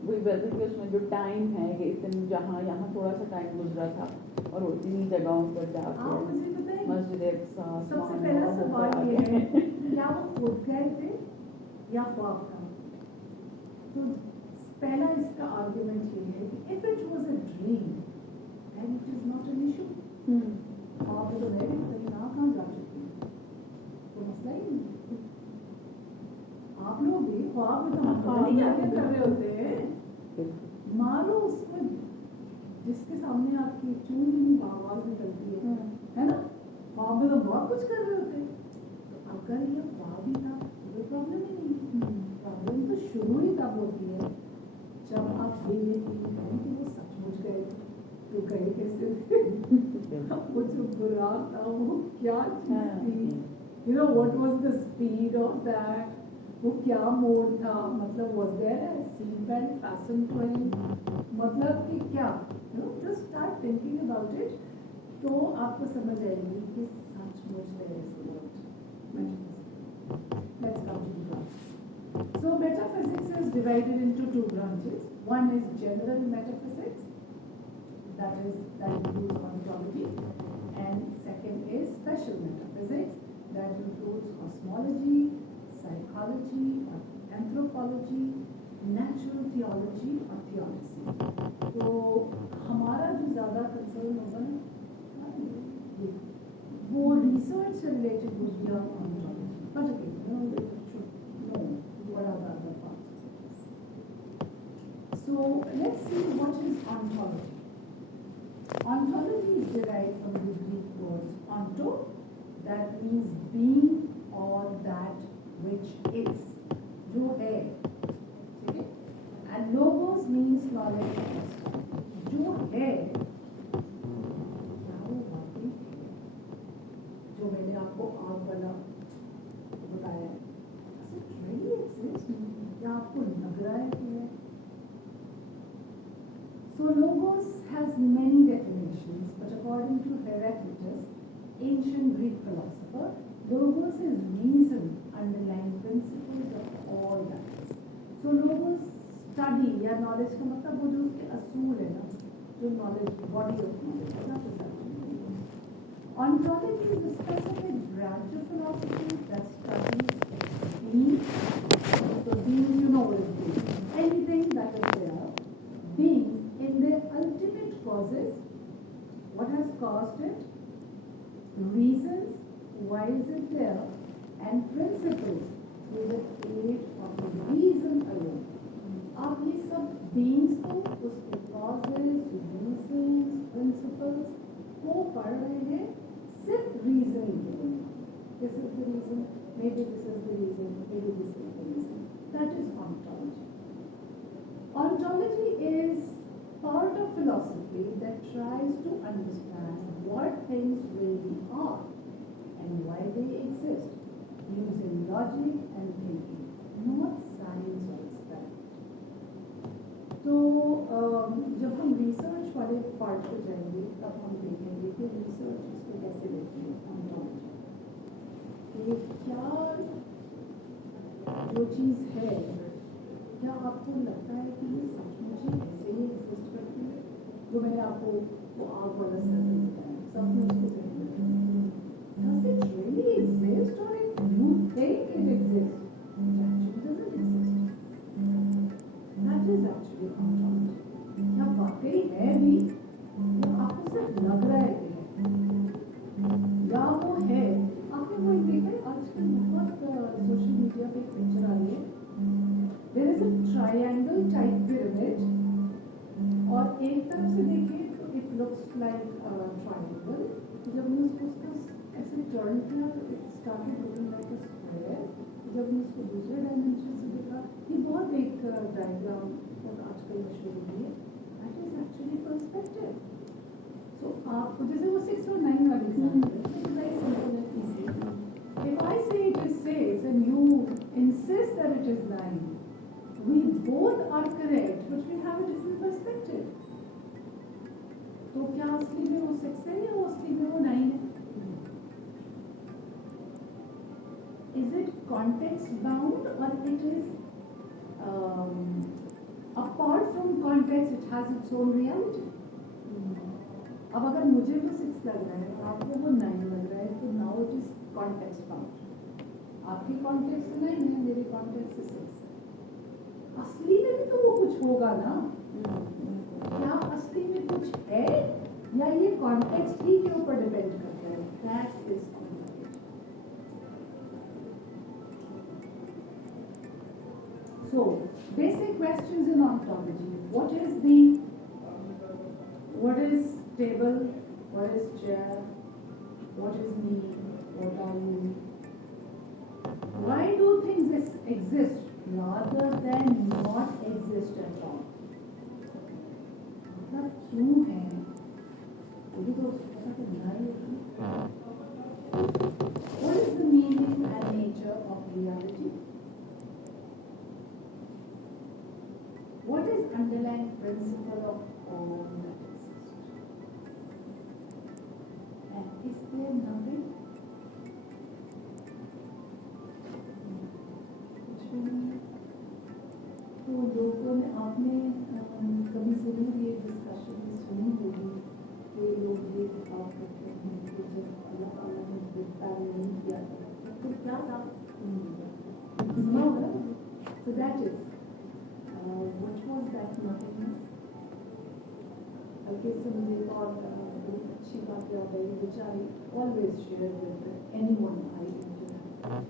वही वैसे कि उसमें जो टाइम है कि इतने जहाँ यहाँ थोड़ा सा टाइम गुजरा था और उतनी जगहों पर आप जाकर मुझे बताएं मस्जिद अक्सा सबसे पहला सवाल ये है क्या वो खुद गए थे या ख्वाब था? तो पहला इसका आर्गुमेंट ये है कि if it was a dream then it is not an issue, ख्वाब तो मैं भी कहीं कहाँ जा चुकी हूँ, तो मसला ही नहीं। आप लोग भी ख्वाब में तो हम पता नहीं क्या क्या कर रहे होते हैं, मारो उसको जिसके सामने आपकी चूं भी आवाज निकलती है ना, ख्वाब में तो बहुत कुछ कर रहे होते हैं, तो अगर ये ख्वाब ही था कोई प्रॉब्लम ही नहीं, प्रॉब्लम तो शुरू ही तब होती है जब आप ये फील करें कि वो सचमुच गए, तो गए कैसे थे, वो जो बुराक था वो क्या चीज थी, you know what was the speed of that, वो क्या मोड था, मतलब was there a seat belt fashion to him, मतलब कि क्या, you know just start thinking about it, तो आपको समझ आएगी कि सचमुच there is a world. Let's come divided into two branches. One is general metaphysics, that includes ontology, and second is special metaphysics, that includes cosmology, psychology, or anthropology, natural theology और theodicy. तो हमारा जो ज़्यादा कंसर्न होगा ना वो रिसर्च से related would be on ontology. But again, you know, we should know what are the other parts of this. So let's see what is ontology. Ontology is derived from the Greek words onto, that means being or that which is, जो है, ठीक है? And logos means knowledge of understanding. जो है, क्या वो वाकई है? जो मैंने आपको आग वाला बताया, does it really exist? या आपको लग रहा है कि है? So logos has many definitions, but according to Heraclitus, ancient Greek philosopher, logos is reason underlying principles of all that is. So logos study या knowledge का मतलब वो जो उसके असूल है ना, जो knowledge, body of knowledge, that is actually logos. Ontology is a specific branch of philosophy that studies being. So beings, you know what is being. Anything that is there, beings in their ultimate causes, what has caused it, reasons, why is it there, and principles with the aid of the reason alone. आप ये सब beings को उसके causes, reasons, principles को पढ़ रहे हैं सिर्फ reasoning के लिए. This is the reason, maybe this is the reason, maybe this is the reason. That is ontology. Ontology is part of philosophy that tries to understand what things really are and why they exist using logic and thinking, not science or experiment. तो जब हम रिसर्च वाले पार्ट पे जाएंगे तब हम देखेंगे कि रिसर्च इसको कैसे देखती है ontology. कि क्या जो चीज़ है, क्या आपको लगता है कि ये सचमुच ही ऐसे ही एग्जिस्ट करती है? जो मैंने आपको वो आग वाला सर्कल बताया, सबने उसको देखा. Does it really exist, or you think it exists? It actually doesn't exist. That is actually ontology. क्या वाकई है भी, या आपको सिर्फ लग रहा है कि है, या वो है. आपने वो देखा है आजकल बहुत सोशल मीडिया पे एक पिक्चर आ रही है. There is a triangle type pyramid, और एक तरफ से देखें तो it looks like a triangle. जब हमने उसको ऐसे टर्न किया तो it started looking like a square. जब हमने उसको दूसरे डायमेंशन से देखा, ये बहुत एक डायग्राम बहुत आजकल मशहूर हुई है. That is actually perspective. So आपको जैसे वो 6 और 9 वाली example है, it's very simple and easy. If I say it is 6 and you insist that it is 9, we both are correct, but we have a different perspective. तो क्या असली में वो 6 है या वो असली में वो 9 है? Is it context bound, or it is apart from context, it has its own reality? अब अगर मुझे वो 6 लग रहा है, आपको वो 9 लग रहा है, तो now it is context bound. आपकी context से 9 है, मेरी context से 6 है. असली में भी तो वो कुछ होगा ना? क्या असली में कुछ है, या ये कॉन्टेक्स्ट ही के ऊपर डिपेंड करता है? That is ontology. So basic questions in ontology: what is table? What is chair? What is me? What are you? Why do things exist rather than not exist at all? मतलब क्यों है? वो भी तो उसका तो नहीं होगी. What is the meaning and nature of reality? What is underlying principle of all that exists? And is there nothing? कुछ भी नहीं है. तो आपने कभी जरूर ये डिस्कशन सुनी होगी कि लोग ये बताओ करते हैं कि जब अल्लाह ताला ने प्यार नहीं किया तो क्या था सुना होगा। So that is what was that nothingness? बल्कि इससे मुझे एक और बहुत अच्छी बात याद आई which I always share with anyone I interact.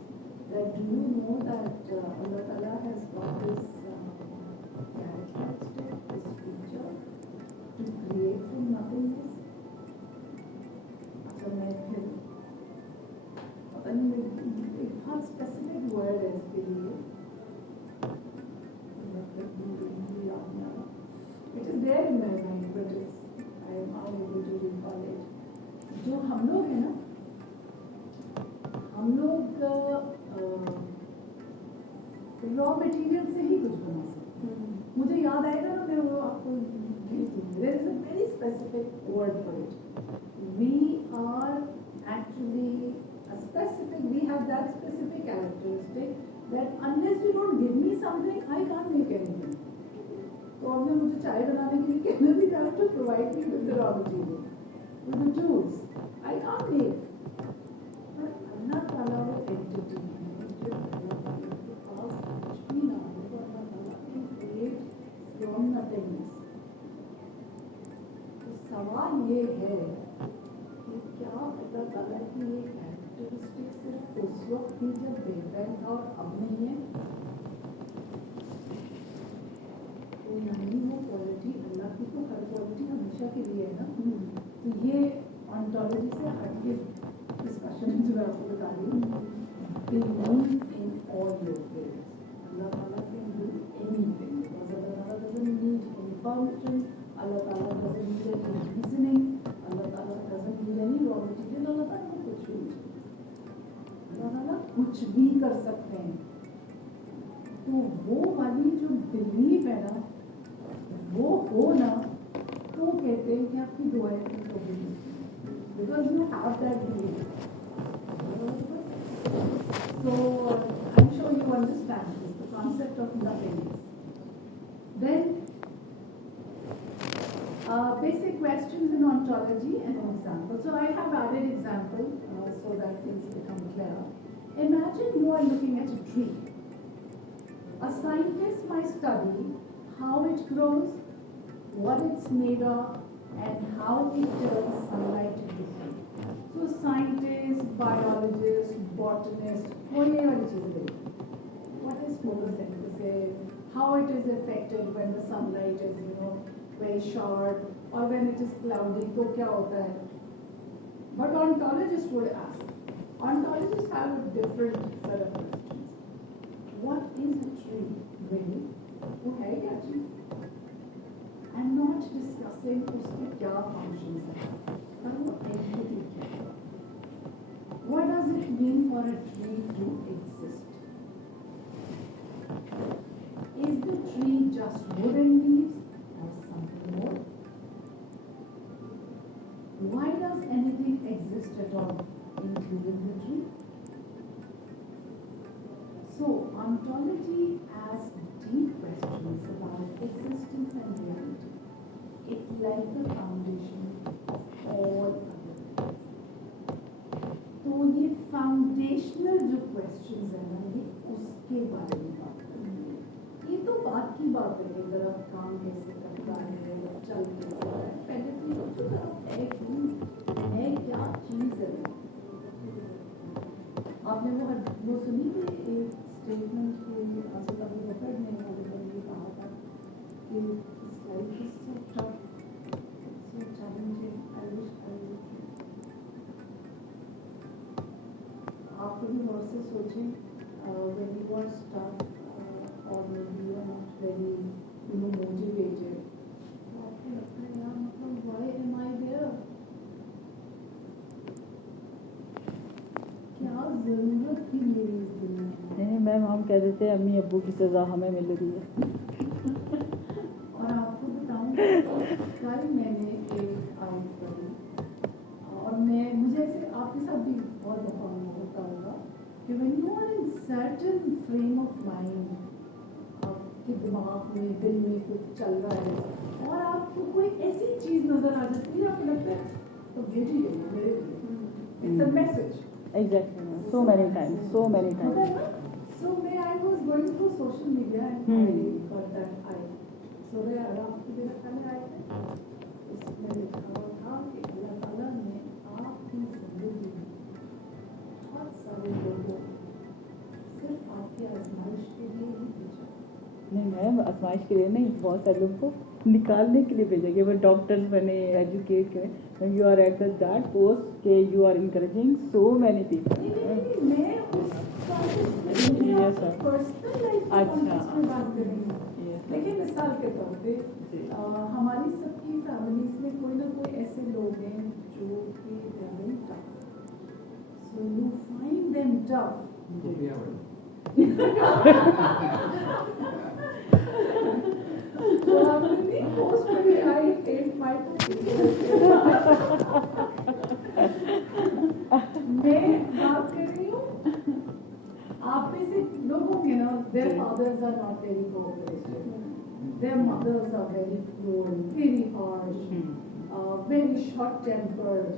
That do you know that Allah Ta'ala has got this characteristic, this feature to create from nothingness? अच्छा मैं फिर पता नहीं एक बहुत स्पेसिफिक वर्ड है इसके लिए It is there in my mind but I am unable to recall it. जो हम लोग हैं ना हम लोग रॉ मटेरियल से ही कुछ बना सकते हैं। मुझे याद आएगा ना मैं वो आपको भेज दूँगी। There is a very specific word for it. We are actually we have that specific characteristic that unless you don't give me something, I can't make anything. तो आपने मुझे चाय बनाने के लिए कहना भी have to provide me with the raw material, with the tools. I can't make. अल्लाह ताला वो एंटिटी है जो अल्लाह ताला के पास कुछ भी ना हो तो अल्लाह ताला can create from nothingness. तो सवाल ये है कि क्या अल्लाह ताला की ये कैरेक्टरिस्टिक सिर्फ उस वक्त थी जब बेहतर था और अब नहीं है? तो यानी वो क्वालिटी अल्लाह की तो हर क्वालिटी हमेशा के लिए है ना। तो ये ऑन्टोलॉजी से हटके डिस्कशन जो मैं आपको बता रही हूँ in all your prayers Allah Ta'ala can do anything because Allah Ta'ala doesn't need any permission, Allah Ta'ala doesn't need any reasoning, Allah Ta'ala doesn't need any raw material, Allah Ta'ala कुछ भी नहीं, अल्लाह Ta'ala कुछ भी कर सकते हैं। तो वो वाली जो बिलीव है ना वो हो ना तो कहते हैं कि आपकी दुआएं कबूल होती हैं because you have that believe. So I'm sure you understand this, the concept of nothingness. Then basic questions in ontology and an example. So I have added example so that things become clear. Imagine you are looking at a tree. A scientist might study how it grows, what it's made of, and how it turns sunlight into food. So scientists, biologists, botanists, कोई ये वाली चीज़ें देखते हैं. What is photosynthesis? How it is affected when the sunlight is, very sharp, or when it is cloudy, तो क्या होता है? But ontologists would ask. Ontologists have a different set of questions. What is a tree really? वो है क्या चीज़? I'm not discussing उसके क्या functions हैं, पर वो entity क्या है? What does it mean for a tree to exist? Is the tree just wood and leaves or something more? Why does anything exist at all, including the tree? So, ontology asks deep questions about existence and reality. It's like the foundation of all other things. तो ये foundational जो questions हैं ना, ये उसके बारे में बात करेंगे. ये तो बात की बात है कि अगर आप काम कैसे करता है या चल कैसे रहा है, पहले तो ये तो तरफ है क्या चीज़ है. आपने वो सुनी थी एक स्टेटमेंट के आसिफ अली बकर ने ये कहा था कि this life is so tough, so challenging, I wish आप कभी और से सोचें व्हेन यू आर स्टक और maybe you are not very motivated, तो आपको लगता है यार मतलब why am I here? क्या जरूरत थी मेरी इस दुनिया में? नहीं मैम, हम कह देते हैं अम्मी अब्बू की सज़ा हमें मिल रही है. और आपको बताऊं कल मैंने एक आयत पढ़ी और मुझे ऐसे आपके साथ भी बहुत दफ़ा होता होगा कि when you are in certain frame of mind, कि दिमाग में दिल में कुछ चल रहा है और आपको कोई ऐसी चीज नजर आ जाती है आपको लगता है तो भेजी गई है मेरे लिए it's a message Exactly. ma'am. So many times. So many times. So when I was going through social media and I got that I so मैं आपकी मेरा पहले आए थे उसमें लिखा हुआ था कि अल्लाह ताला ने आपकी जिंदगी में बहुत सारे लोगों सिर्फ आपकी आजमाइश के लिए ही भेजा नहीं मैम, आजमाइश के लिए नहीं, बहुत सारे लोगों को निकालने के लिए भेजेंगे, वो डॉक्टर्स बने, एजुकेट करें. You are at that post के you are encouraging so many people. मैं उस Yes, sir. पर्सनल लाइफ के अच्छा. कॉन्टेक्स्ट में बात कर रही हूँ लेकिन मिसाल के तौर पे हमारी सबकी फैमिलीज में कोई ना कोई ऐसे लोग हैं जो कि they are very tough so you find them tough गोपियाँ बड़ी तो आपने पोस्ट करी आई हेट माय मैं बात कर रही हूँ आप में से लोग होंगे ना their fathers are not very cooperative their mothers are very cruel very harsh very short tempered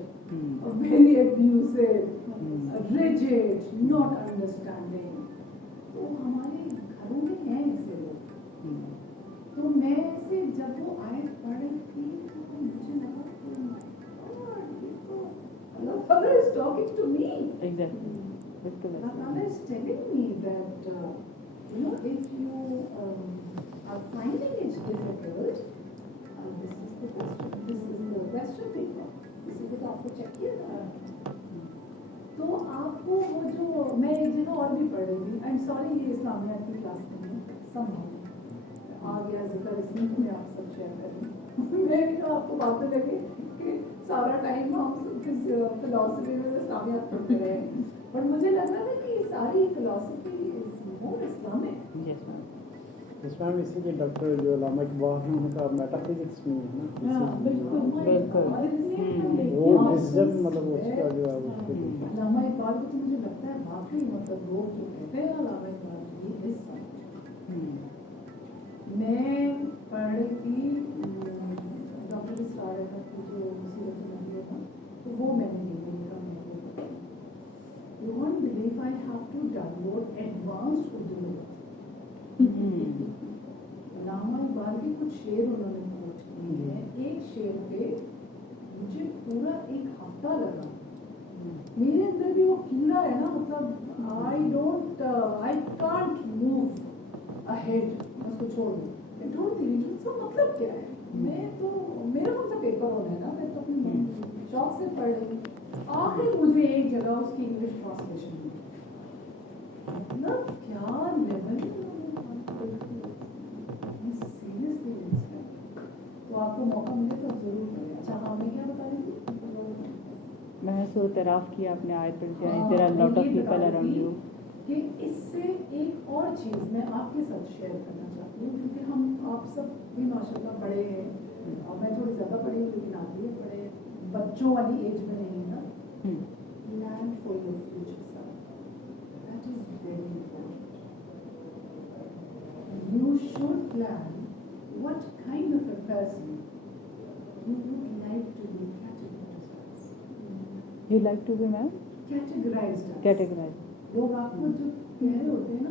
very abusive rigid not understanding तो हमारे घरों में हैं ऐसे लोग तो मैं ऐसे जब वो आयत पढ़ रही थी तो मुझे लगा कि ये तो Allah Ta'ala is talking to me. Exactly. बिल्कुल Allah Ta'ala is telling me that you know if you are finding it difficult, this is the question. This is the question paper. इसी को तो आपको check किया था. तो आपको वो जो मैं एक जगह और भी पढ़ रही थी. I'm sorry ये इस्लामियात की क्लास नहीं है. Somehow आ गया जिक्र इसमें तो मैं आप सब शेयर कर रही हूँ. मैं तो आपको बातें लगी कि सारा टाइम हम फिलॉसफी में इस्लामियात पढ़ते रहे बट मुझे लग रहा था कि सारी philosophy is more Islamic. Yes, ma'am. इसमें इसीलिए डॉक्टर जो अल्लामा इकबाल हैं उनका मेटाफिजिक्स में है ना हाँ, बिल्कुल बिल्कुल. वो विजडम मतलब उसका जो है उसको अल्लामा इकबाल को तो मुझे लगता है वाकई मतलब लोग जो कहते हैं अल्लामा इकबाल की इस मैं पढ़ रही थी डॉक्टर स्टार की जो मुसीबत में था तो वो मैंने देखा You won't believe I have to download advanced Urdu. अल्लामा इकबाल के कुछ शेर उन्होंने कोट किए हैं. एक शेर पे मुझे पूरा एक हफ्ता लगा. मेरे अंदर भी वो कीड़ा है ना मतलब I can't move ahead. उसको छोड़ दूँ. मैं ढूंढती रही तो मतलब क्या है. मैं तो मेरा कौन सा पेपर होना है ना मैं तो अपनी शौक से पढ़ रही. आखिर मुझे एक जगह उसकी इंग्लिश ट्रांसलेशन मिली. मतलब क्या लेवल सीरियसली तो आपको मौका मिले तो जरूर करें. अच्छा हाँ मैं क्या बता रही थी मैं सूरत अराफ की आपने आयत पढ़ी थी. There are lot of people around you. कि इससे एक और चीज़ मैं आपके साथ शेयर करना चाहती हूँ क्योंकि हम आप सब भी माशाल्लाह बड़े हैं और मैं थोड़ी ज़्यादा पढ़ी हूँ लेकिन आप भी बड़े बच्चों वाली एज में नहीं है ना. Plan for your future self. That is very important. You should plan what kind of a person you would like to be categorized as. You like to be ma'am? Categorized as. Categorized. लोग आपको जो कह रहे होते हैं ना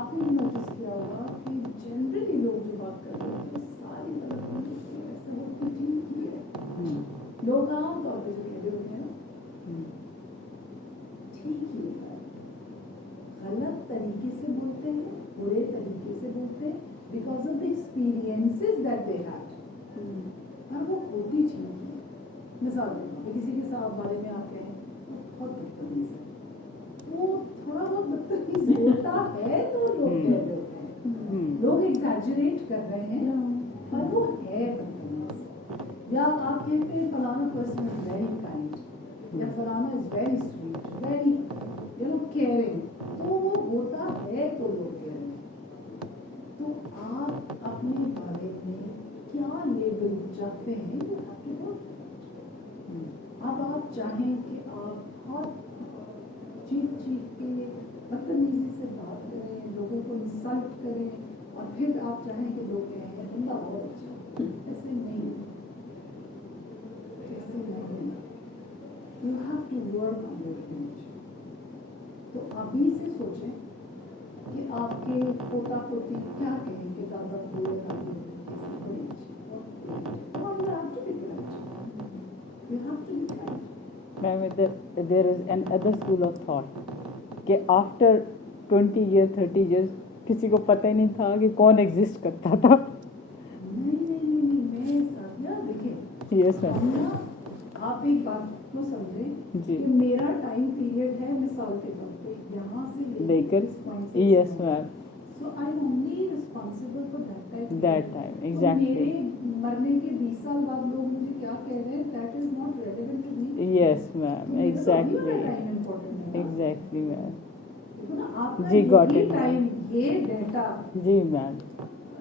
आपने भी नोटिस किया होगा कि जनरली लोग जो बात कर रहे हैं सारी गलत होती है. ऐसा होती ठीक ही है. लोग आमतौर पर जो कह रहे होते हैं ना ठीक ही होता है. गलत तरीके से बोलते हैं बुरे तरीके से बोलते हैं because of the experiences that they had और वो होती चीज है. मिसाल किसी के साथ बारे में आप कहें बहुत बदतमीज है वो थोड़ा बहुत बदतमीज होता है तो लोग कह रहे होते हैं. लोग एग्जैजरेट कर रहे हैं पर वो है बदतमीज. या आप कहते हैं फलाना पर्सन इज वेरी काइंड या फलाना is very sweet very caring तो वो होता है तो लोग कह रहे हैं. तो आप अपने बारे में क्या लेबल चाहते हैं ये आपके बहुत. अब आप चाहें कि आप बहुत चीख के बदतमीजी से बात करें लोगों को इंसल्ट करें और फिर आप चाहें कि लोग कहें "ये बंदा बहुत अच्छा है", ऐसे नहीं, ऐसे नहीं। You have to work on your image. तो अभी से सोचें कि आपके पोता पोती क्या कहेंगे, दादा फूले दादी ऐसी बड़ी अच्छी और you have to be kind, you have to be kind. Ma'am, there is another school of thought कि after 20 years 30 years किसी को पता ही नहीं था कि कौन एग्जिस्ट करता था। नहीं, मैं साथिया देखिए, यस मैम। हम ना, आप एक बात को समझें जी। कि मेरा टाइम पीरियड है मिसाल के तौर पे यहाँ से लेकर इस point से यस इस ma'am, So I am only responsible for that time. that time तो exactly, मेरे मरने के 20 साल बाद लोग मुझे क्या कह रहे हैं, that is not relevant to me. yes तो ma'am, मेरा तो अभी exactly, वाला time important है ना। exactly ma'am, देखो ना, आपका जी, got यही it, time, ये data जी मैम,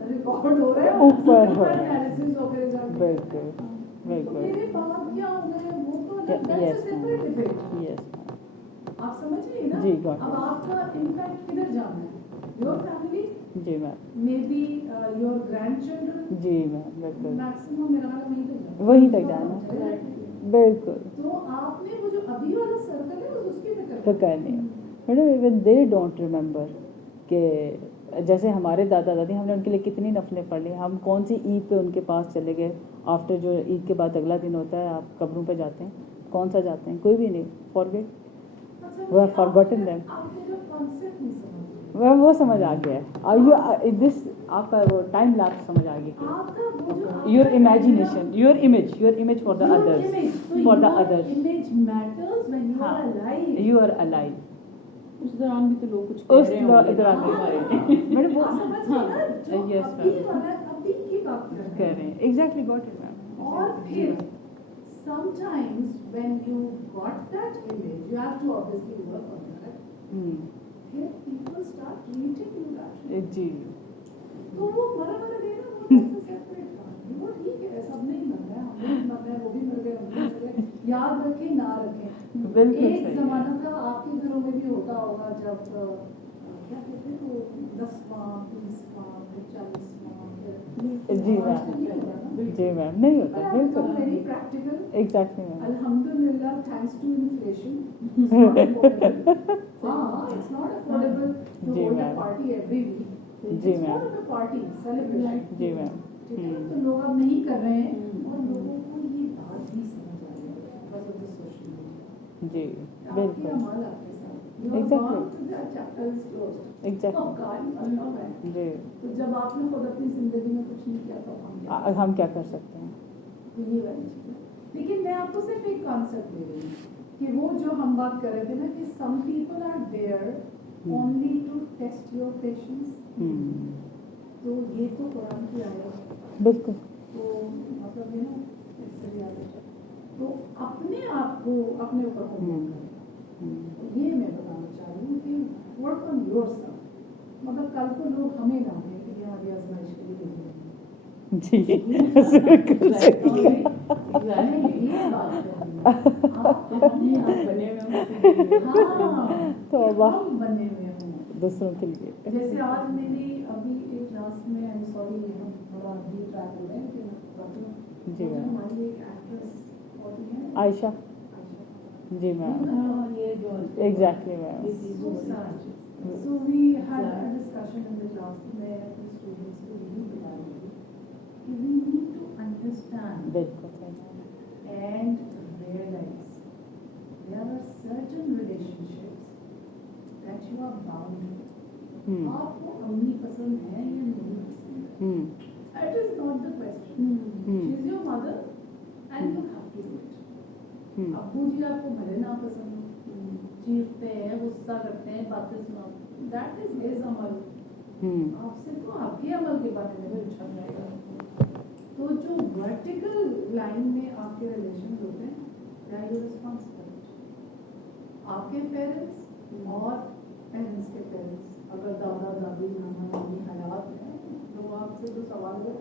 रिकॉर्ड हो रहा है, ऊपर हो रहा है। एनालिसिस हो गए जाके। बिल्कुल तो बिल्कुल, मेरे बाप क्या हो गए वो तो अलग, that's a yes separate ma'am, debate. yes ma'am, आप समझ रही ना? जी, got it. अब आपका impact किधर जाना है? Your family, जी मैम, maybe your grandchildren, जी मैम, बिल्कुल मैक्सिमम मेरा ख्याल वहीं तक जाना है। वहीं तक जाना है। जाएगा। बिल्कुल। तो आपने वो जो अभी वाला सर्कल है उसकी फिक्र तो करनी है madam, even they don't remember कि जैसे हमारे दादा दादी, हमने उनके लिए कितनी नफलें पढ़ ली, हम कौन सी ईद पे उनके पास चले गए, आफ्टर जो ईद के बाद अगला दिन होता है आप कब्रों पे जाते हैं, कौन सा जाते हैं, कोई भी नहीं, फॉरगेट, अच्छा, We have forgotten them. आपने जो कॉन्सेप्ट नहीं समझ वो समझ आ गया है, और यू दिस आपका वो टाइम लैप्स समझ आ गया, आपका वो जो your imagination, your image for the others, for the others, image matters when you हाँ, are alive. You are alive, उस दौरान भी तो लोग कुछ कह उस रहे होंगे दौरान आपके बारे में। मैडम वो आप समझ रहे हैं ना, जो yes, अभी ma'am. वाला अभी की बात कर कह रहे हैं, एग्जैक्टली गॉट इट मैम, और फिर sometimes when you got that image, you have to obviously work on that. फिर people start treating you that way. जी, तो वो मर गए ना, वो that's a separate कहानी। वो ठीक है, सब नहीं मर रहे, हम भी मर रहे, वो भी मर गए, हम भी मर गए। याद रखें ना रखें, बिल्कुल एक सही है। जमाना था, आपके घरों में भी होता होगा, जब क्या कहते हैं वो 10वां 20वां 40वां जी मैम, जी मैम, नहीं होता, बिल्कुल very practical. Exactly ma'am, Alhamdulillah, thanks to inflation, it's not affordable. It's not affordable to जी hold a ma'am. party every week. जी It's more ma'am. of a party, celebration. जी मैम, ठीक है, तो लोग अब नहीं कर रहे हैं और लोगों को ये बात भी समझ आ रही है because of the social media. जी आपकी बिल्कुल, अमाल आपके साथ, you are Exactly. gone to that chapter is closed. Exactly, तो कहानी खत्म है। जी, तो जब आपने खुद अपनी जिंदगी में कुछ नहीं किया तो हम क्या कर सकते हैं? हम क्या कर सकते हैं? तो ये वाली चीज़ है। लेकिन मैं आपको सिर्फ एक कॉन्सेप्ट दे रही हूँ कि वो जो हम बात कर रहे थे ना कि some people are there only to test your patience, तो ये तो कुरान की आयत है। बिल्कुल, तो मतलब ये ना इससे याद है, तो अपने आप को अपने ऊपर होमवर्क करें। ये मैं बताना चाह रही हूँ कि वर्क ऑन योरसेल्फ, मतलब कल को लोग हमें ना कहें कि ये हमारी आजमाइश के लिए भेजे हैं। जी, बिल्कुल सही है। ये बात है। हम बने हुए हैं। हाँ, तो कि वाह। हम बने हुए हों। दूसरों के लिए, जैसे आज मेरी अभी एक क्लास में, आई एम सॉरी हम थोड़ा डी ट्रैक हो रहे हैं लेकिन बताती हूँ। जी आज मैम। हमारी एक एक्ट्रेस होती है आयशा, आयशा। जी मैम, हाँ, ये जो exactly ma'am, So sad. So we had a discussion in the class में अपने students को यही बता रही थी कि we need to understand बिल्कुल सही, and realize there are certain relationships that you are bound to. आपको अम्मी पसंद है या नहीं पसंद? That is not the question. She is your mother and you have to do it. अब्बू जी आपको भले ना पसंद हो, चीखते हैं, गुस्सा करते हैं, बातें सुनाते, दैट इज हिज अमल। आपसे तो आपके अमल के बारे में पूछा जाएगा। तो जो वर्टिकल लाइन में आपके रिलेशन होते हैं, दे आर योर रिस्पॉन्सिबिलिटी। आपके पेरेंट्स और पेरेंट्स के पेरेंट्स, अगर दादा दादी नाना नानी हयात हैं तो आपसे जो सवाल है,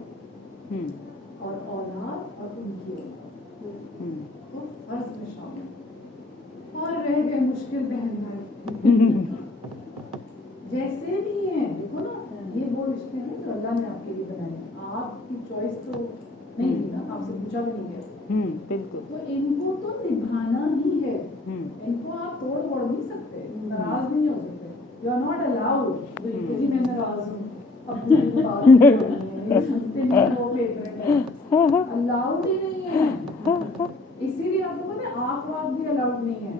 और औलाद और उनकी औलाद तो फर्ज में शामिल। और रह गए मुश्किल बहन भाई, जैसे भी हैं, देखो ना, ये वो वो रिश्ते हैं जो अल्लाह ने आपके लिए बनाए हैं, आपकी चॉइस तो नहीं थी ना, आपसे पूछा भी नहीं गया, बिल्कुल। तो इनको तो निभाना ही है, हम्म, इनको आप तोड़ फोड़ नहीं सकते, नाराज नहीं हो सकते, यू आर नॉट अलाउड कि जी मैं नाराज हूँ अब मुझे तो बात नहीं करनी है, ये सुनते नहीं है, वो फेवरेट है, अलाउड ही नहीं है। इसीलिए आपको पता है आँख वाँख भी अलाउड नहीं है,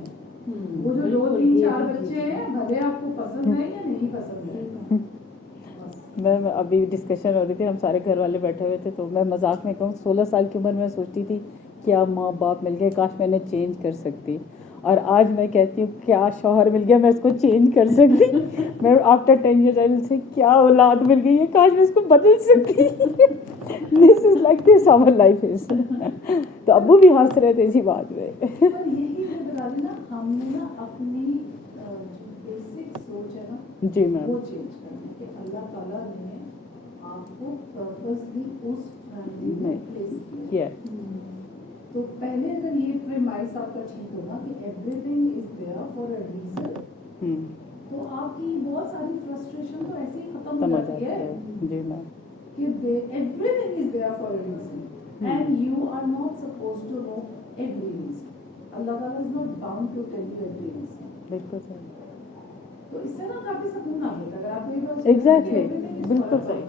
वो जो 2 3 4 बच्चे हैं भले आपको पसंद है या नहीं पसंद है, बस। मैं अभी डिस्कशन हो रही थी, हम सारे घर वाले बैठे हुए थे, तो मैं मजाक में कहूँ 16 साल की उम्र में सोचती थी क्या माँ बाप मिल गए, काश मैंने चेंज कर सकती, और आज मैं कहती हूँ क्या शौहर मिल गया मैं इसको चेंज कर सकती, मैं आफ्टर 10 years से क्या औलाद मिल गई है, काश मैं इसको बदल सकती। This is like this our life is. तो अब्बू भी हंस रहे थे इसी बात में। पर यही है बिलाली ना, हमने ना अपनी जो बेसिक सोच है ना जी मैम। वो चेंज करना है कि अल्लाह ताला ने आपको पर्पसली उस फैमिली में नहीं, प्लेस किया किया। तो पहले अगर ये प्रेमाइस आपका ठीक होगा कि everything is there for a reason, तो आपकी बहुत सारी फ्रस्ट्रेशन तो ऐसे ही खत्म हो समझ जाती आती है है। जी मैम। कि everything is there for a reason and you are not supposed to know every reason, Allah Ta'ala is not bound to tell you every reason. बिल्कुल सही। तो इससे ना काफी सुकून आ जाता है अगर आपको ये बात Exactly, बिल्कुल सही।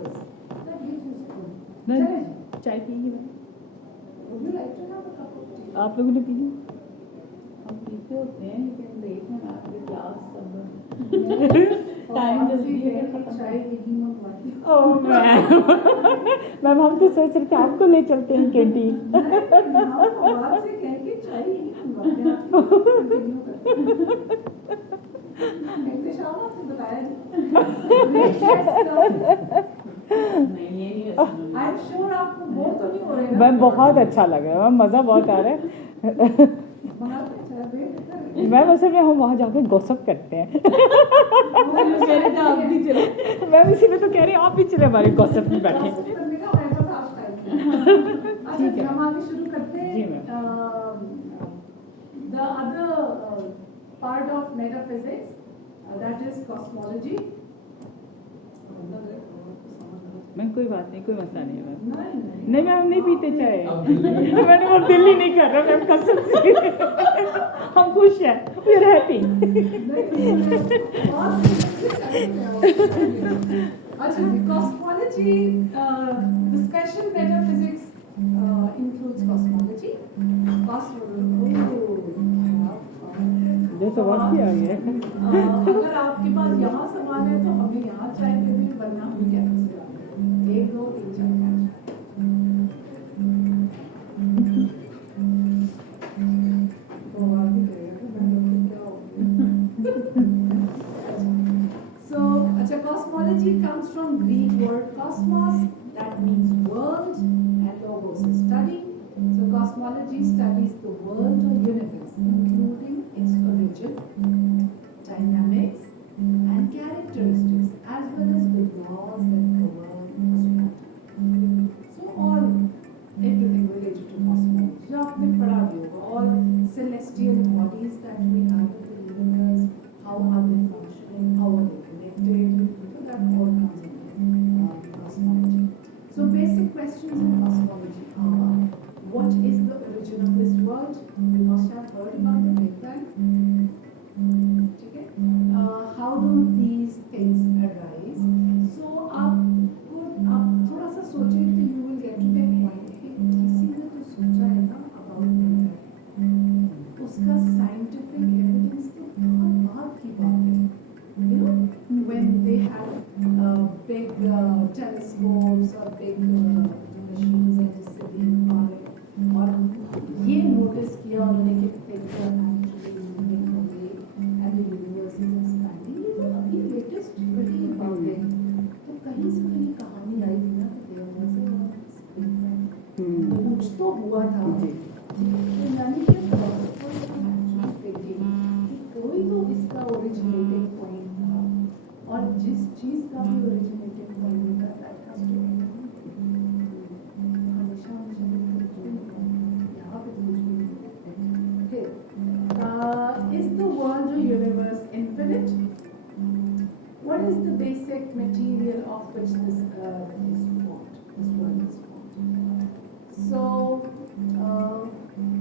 चले चाय पियेंगे ma'am? would you like to have a cup of tea? आप लोगों ने पी ली? हम पीते होते हैं लेकिन लेट में आपके क्लास सब टाइम टाइम जल्दी जल्दी है है कि चाय नहीं मंगवाती ओह मैम। मैम हम तो सोच रहे थे आपको ले चलते हैं कैंटीन। नहीं, हाँ, बात से कह के चाय नहीं मंगवाते आप कंटिन्यू करते मैं शाम आपको बताया नहीं ये नहीं रसम आई एम श्योर आपको बोर तो नहीं हो रहे ना मैम बहुत अच्छा लग रहा है मैम, मज़ा बहुत आ रहा है। बाहर पे चाय बेहतर मैम असल में हम वहाँ जाके गॉसिप करते हैं। आप भी चले मैम इसीलिए तो कह रही हूँ आप भी चले हमारे गॉसिप में बैठे। Gossip करने का मेरे पास आज टाइम नहीं है। अच्छा ठीक है। हम आगे शुरू करते हैं। जी, ma'am. The other part of metaphysics that is cosmology. Ma'am कोई बात नहीं, कोई मसला नहीं है मैम। नहीं नहीं मैम हम नहीं पीते चाय। अब दिल्ली में मैंने वो दिल ही नहीं कर रहा मैम कसम से। हम खुश हैं, वी आर हैप्पी। अच्छा cosmology, the special metaphysics includes cosmology. जो सवाल किया गया है। अगर आपके पास यहाँ सवाल है तो हमें यहाँ चाय पे भी, वरना हमें कैफे से आते हैं। 1 2 3 4 So, cosmology comes from Greek word cosmos, that means world, and logos is study. So, cosmology studies the world or universe, including its origin, dynamics, and characteristics, as well as the laws that govern cosmology. So, all everything related to cosmology. जो आपने पढ़ा भी होगा, all celestial bodies that we have in the universe, how are they functioning, how are they connected, so that all comes in cosmology. So basic questions in cosmology are, what is the origin of this world? You must have heard about the Big Bang. Okay? How do these things arise? So आप थोड़ा सा सोचें तो you will get to that point कि किसी ने तो सोचा है ना about Big Bang. उसका scientific evidence तो बहुत बाद की बात है. You know, when they had big telescopes or big machines and जिससे देख पा रहे, और ये notice किया उन्होंने कि things are actually moving away and the universe is expanding. ये तो अभी latest study about it. तो कहीं से कहीं कहानी आई थी ना कि there was a Big Bang. कुछ तो हुआ था. जी। तो यानी कि philosophers were actually thinking कि कोई तो इसका originating point था, और जिस चीज का भी originating point होता है that has to be हमेशा कुछ भी नहीं कहूँ, यहाँ पे कुछ भी नहीं कहते। Okay. Is the world or universe infinite? What what is the basic material of which this earth is formed, this world is formed. So,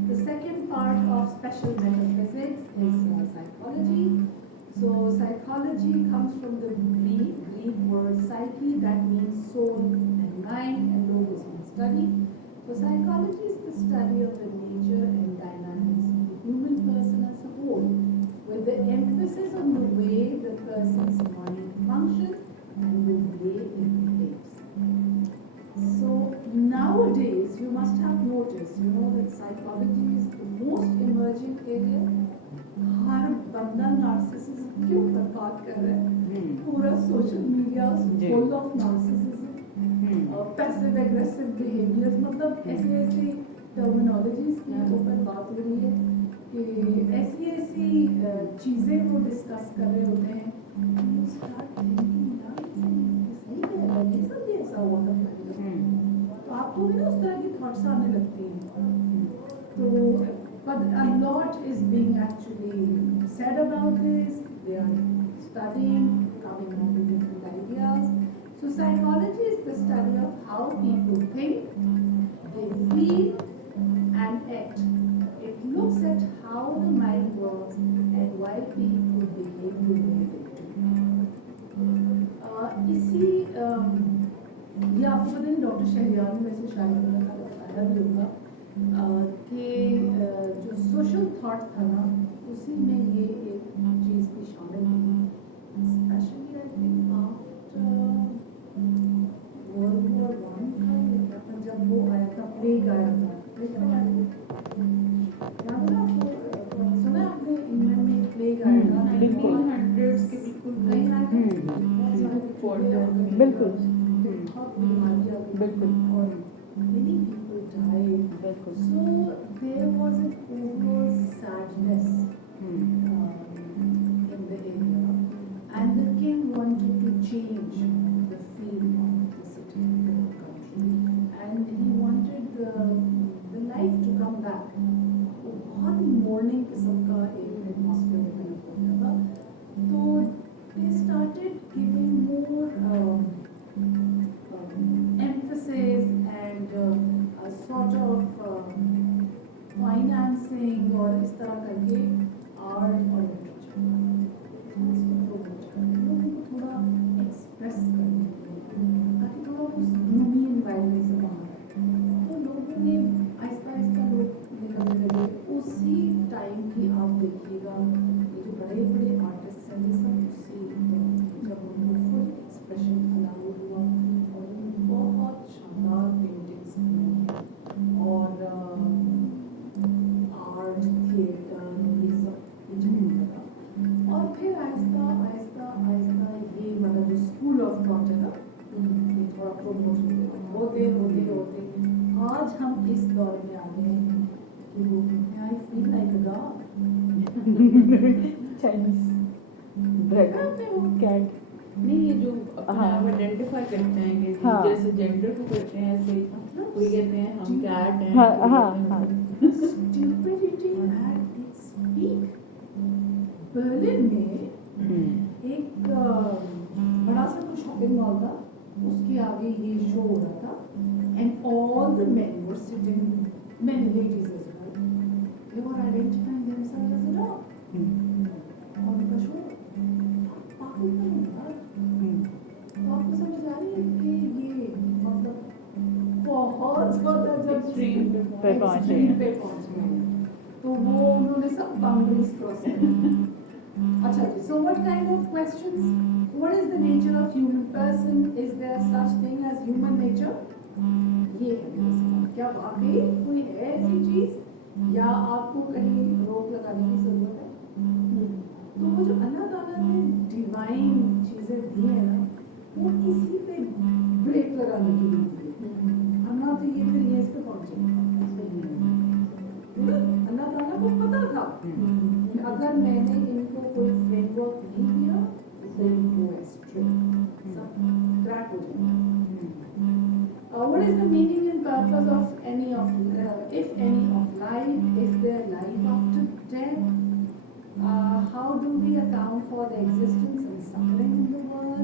the second part of special metaphysics is psychology. So, psychology comes from the Greek word psyche, that means soul and mind, and logos means study. So, psychology is the study of the nature and dynamics of the human person as a whole, with the emphasis on the way the person's mind functions and the way it behaves. So nowadays, you must have noticed, that psychology is the most emerging area. हर बंदा नार्सिसिज्म के ऊपर बात कर रहा है. पूरा social media full of narcissism, passive aggressive behaviours, मतलब ऐसे टर्मिनोलॉजीज के ऊपर बात हो रही है कि ऐसी चीज़ें वो डिस्कस कर रहे होते हैं. You start thinking, यार सही कह रहा है, ये सब भी ऐसा हुआ था. तो आपको भी ना उस तरह की थॉट्स आने लगती हैं. तो but a lot is being actually said about this. They are studying, coming up with different ideas. So psychology is the study of how people think, they feel and act. It looks at how the mind works and why people behave the way they do. ये आपको पता नहीं, डॉक्टर शहरियार ने वैसे शायद बताया भी होगा कि जो सोशल थॉट था ना, उसी में ये एक चीज़ भी शामिल थी. Specially I think after world war one का, जब वो आया था, प्लेग आया था. याद है आपको? सुना आपने इंग्लैंड में प्लेग आया था 1900s के बिल्कुल कहीं आया था. बिल्कुल बहुत बीमारी आ गई. बिल्कुल. और many people died. बिल्कुल. So there was an overall sadness in the area, and the king wanted to change the feel of the city, the country, and he wanted the life to come back. वो बहुत mourning किस्म का एक atmosphere develop हो गया था. तो they started giving more emphasis and a sort of financing और इस तरह करके art और literature इसको promote करने, लोगों को थोड़ा express करने के लिए, ताकि थोड़ा उस gloomy environment से बाहर आए. तो लोगों ने आहिस्ता लोग निकलने लगे. उसी टाइम की आप देखिएगा, ये जो बड़े बड़े आर्टिस्ट हैं, ये सब उसी जब उनको फुल एक्सप्रेशन अलाउ हुआ और बहुत शानदार पेंटिंग्स बनी और आर्ट थिएटर ये सब इजमेंट लगा. और फिर आहिस्ता ये मतलब जो स्कूल ऑफ थॉट है ना, ये थोड़ा प्रमोट होते आज हम इस दौर में आ गए हैं कि वो I feel like a dog. Chinese dragon cat. नहीं, ये जो अपना हाँ. आइडेंटिफाई करते हैं कि हाँ. जैसे जेंडर को करते हैं, ऐसे कोई कहते हैं हम कैट हैं. हाँ, कोई हाँ, कहते हैं हाँ. Stupidity at its peak. Berlin में एक बड़ा सा कुछ शॉपिंग मॉल था, उसके आगे ये शो हो रहा था, and all the men were sitting, many ladies as well. They were identifying themselves as a dog. और उनका शो पागल था यार. तो आपको समझ आ रही है कि ये मतलब बहुत ज़्यादा जब Extreme पे पहुंच गए. extreme पे पहुंच गए, तो वो उन्होंने सब बाउंड्रीज क्रॉस कर दी. अच्छा जी, so what kind of questions? What is the nature of human person? Is there such thing as human nature? ये है मेरा सवाल. क्या वाकई कोई है ऐसी चीज या आपको कहीं रोक लगाने की जरूरत है? तो वो जो अल्लाह ताला ने डिवाइन चीजें दी है ना, वो इसी पे ब्रेक लगाने के लिए दी है. अल्लाह तो ये फिर ये इस पे पहुंचे. अल्लाह ताला को पता था कि अगर मैंने इनको कोई फ्रेमवर्क नहीं दिया तो इनको एस्ट्रे सब क्रैक हो जाएगा. What is the meaning and purpose of any of if any of life? Is there life after death? How do we account for the existence and suffering in the world?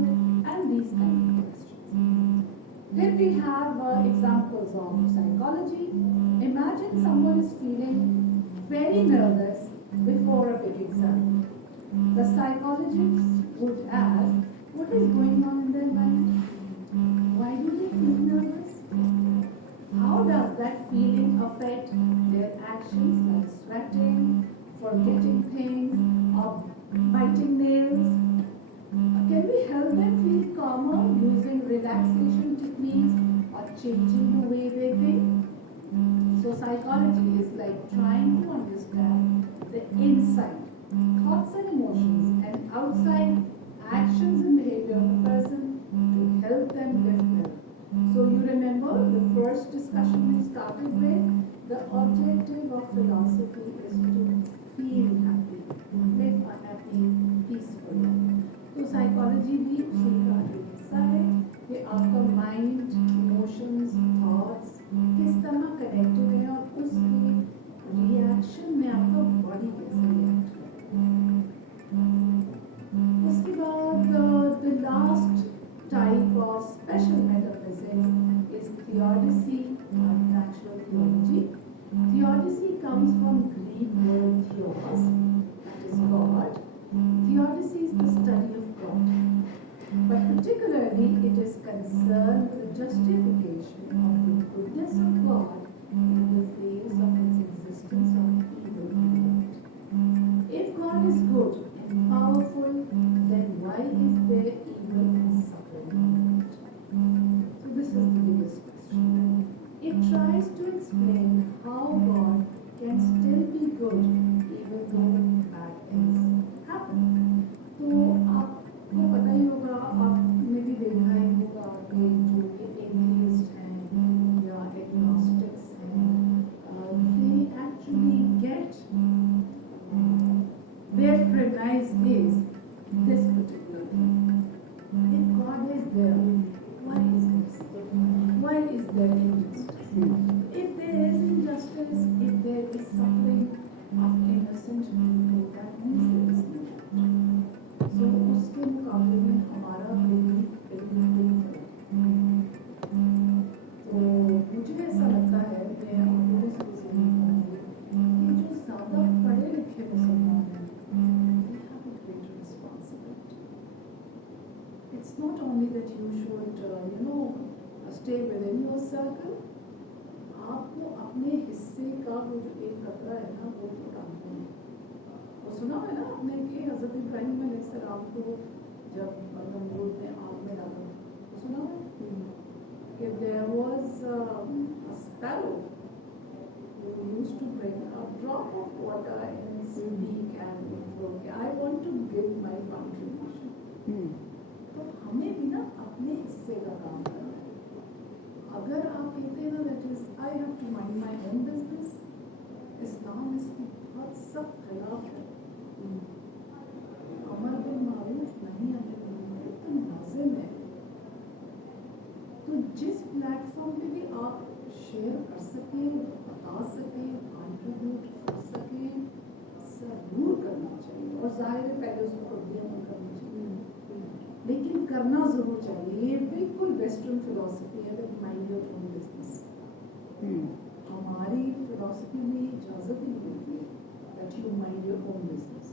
Then we have examples of psychology. Imagine someone is feeling very nervous before a big exam. The psychologists would ask, what is going on in their mind? Why do they feel nervous? How does that feeling affect their actions like sweating, forgetting things, or biting nails? Can we help them feel calmer using relaxation techniques or changing the way they think? So psychology is like trying to understand the inside, thoughts and emotions, and outside actions and behavior of a person to help them live better. So you remember the first discussion we started with, the objective of philosophy is to feel happy, live a happy, peaceful life. तो साइकोलॉजी भी उसी का एक हिस्सा है कि आपका mind, emotions, thoughts किस तरह कनेक्टेड है और उसके रिएक्शन में आपका बॉडी कैसे रिएक्ट करता है। उसके बाद the last type of special metaphysics is theodicy or natural theology. Theodicy comes from Greek word theos, that is God. Theodicy is the study of God, but particularly it is concerned with the justification of the goodness of God in the face of its existence of evil and good. If God is good and powerful, then why is there evil and suffering? So this is the biggest question. It tries to explain how God can still be good even though bad things happen. तो आपको पता ही होगा, आपने भी देखा ही होगा कि जो एथियस्ट हैं या एग्नोस्टिक्स हैं, they actually get their premise is this particular thing. If God is there, why is this? Why is there injustice? If there is injustice, if there is suffering of innocent people, that means there is no God. So उसके मुकाबले में हमारा belief बिल्कुल फर्क है। तो मुझे ऐसा लगता है, मैं आप लोगों से भी कहूँगी कि जो ज़्यादा पढ़े लिखे मुसलमान हैं, they have a greater responsibility. It's not only that you should, stay within your circle. आपको अपने हिस्से का वो जो एक कतरा है ना, वो उठाना है। वो सुना है ना आपने कि हज़रत इब्राहीम अलैहिस्सलाम को जब नमरूद ने आग में डाला, वो सुना है कि there was a sparrow who used to bring a drop of water in his beak and would I want to give my contribution. तो हमें भी ना अपने हिस्से का काम करना है। अगर आप कहते हैं ना that is I have to mind my own business, इस्लाम इसकी बहुत सख्त खिलाफ है। अमर बिल मारूफ नहीं है तो लाजिम है। तो जिस प्लेटफॉर्म पे भी आप शेयर कर सकें, बता सकें, कंट्रीब्यूट कर सकें, जरूर करना चाहिए। और जाहिर है पहले उसको खुद अमल करना चाहिए, लेकिन करना जरूर चाहिए। ये बिल्कुल वेस्टर्न फिलॉसफी है that mind your own business. हमारी फिलॉसफी में ये इजाज़त ही नहीं देती है that you mind your own business.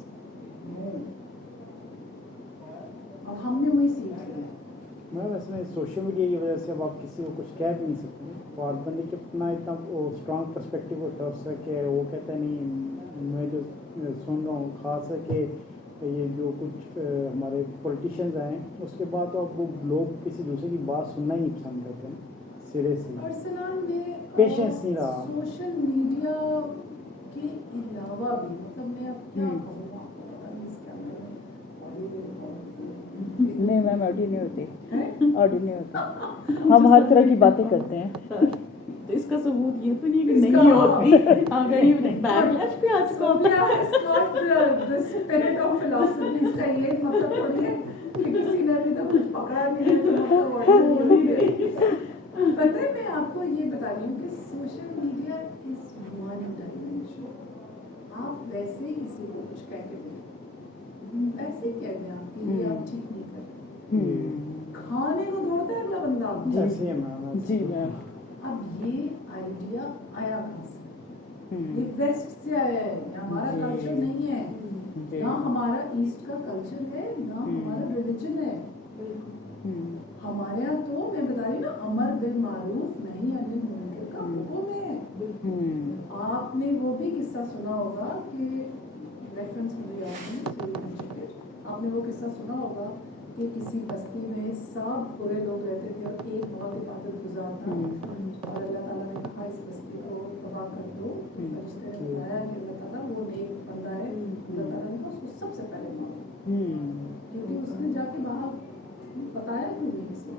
अब हमने वही सीख लिया है। मैम इसमें सोशल मीडिया की वजह से अब आप किसी को कुछ कह भी नहीं सकते, और बंदे के अपना इतना वो स्ट्रॉन्ग पर्सपेक्टिव होता है उससे कि वो कहता है नहीं, मैं जो सुन रहा हूँ ख़ास है कि ये जो कुछ हमारे पॉलिटिशियंस आए उसके बाद तो अब वो लोग किसी दूसरे की बात सुनना ही नहीं पसंद करते हैं सिरे से। पर्सनल में पेशेंस नहीं रहा। सोशल मीडिया के अलावा भी मतलब मैं अब क्या कहूँ आपको, पता नहीं इसके नहीं मैम ऑडियो नहीं होती, ऑडियो नहीं होती। हम हर तरह की बातें करते हैं। तो इसका सबूत ये तो नहीं है कि नहीं होती, अगर ये बैकलैश भी आ So we have got the spirit of philosophy का ये मतलब थोड़ी है कि किसी ने भी तो कुछ पकड़ा नहीं है तो मतलब बोल नहीं रही। पता है मैं आपको ये बता रही हूँ कि social media is one dimension. आप वैसे ही किसी को कुछ कह के ऐसे ही कह दें आप कि ये आप ठीक नहीं कर रहे, खाने को दौड़ता है वाला बंदा आप जी। ऐसे ही है मैम। जी मैम। अब ये आइडिया आया कहाँ से? ये हम्म, वेस्ट से आया है, ये हमारा जी। कल्चर नहीं है, जी। ना हमारा ईस्ट का कल्चर है, ना हमारा रिलीजन है। हम्म, हमारे यहाँ तो मैं बता रही हूँ ना, अमर बिन मारूफ नहीं अनिल मुनकर का हुक्म है। हम्म, आपने वो भी किस्सा सुना होगा कि रेफरेंस मुझे याद नहीं, आपने वो किस्सा सुना होगा कि किसी बस्ती में सब बुरे लोग रहते थे और एक बहुत इबादतगुजार था और अल्लाह ताला ने कहा इस बस्ती को तबाह कर दो। फरिश्ते ने बताया कि अल्लाह ताला वो नेक बंदा है, अल्लाह ताला ने कहा उसको सबसे पहले मारो, क्योंकि उसने जाके बाहर बताया क्यों नहीं किसी को।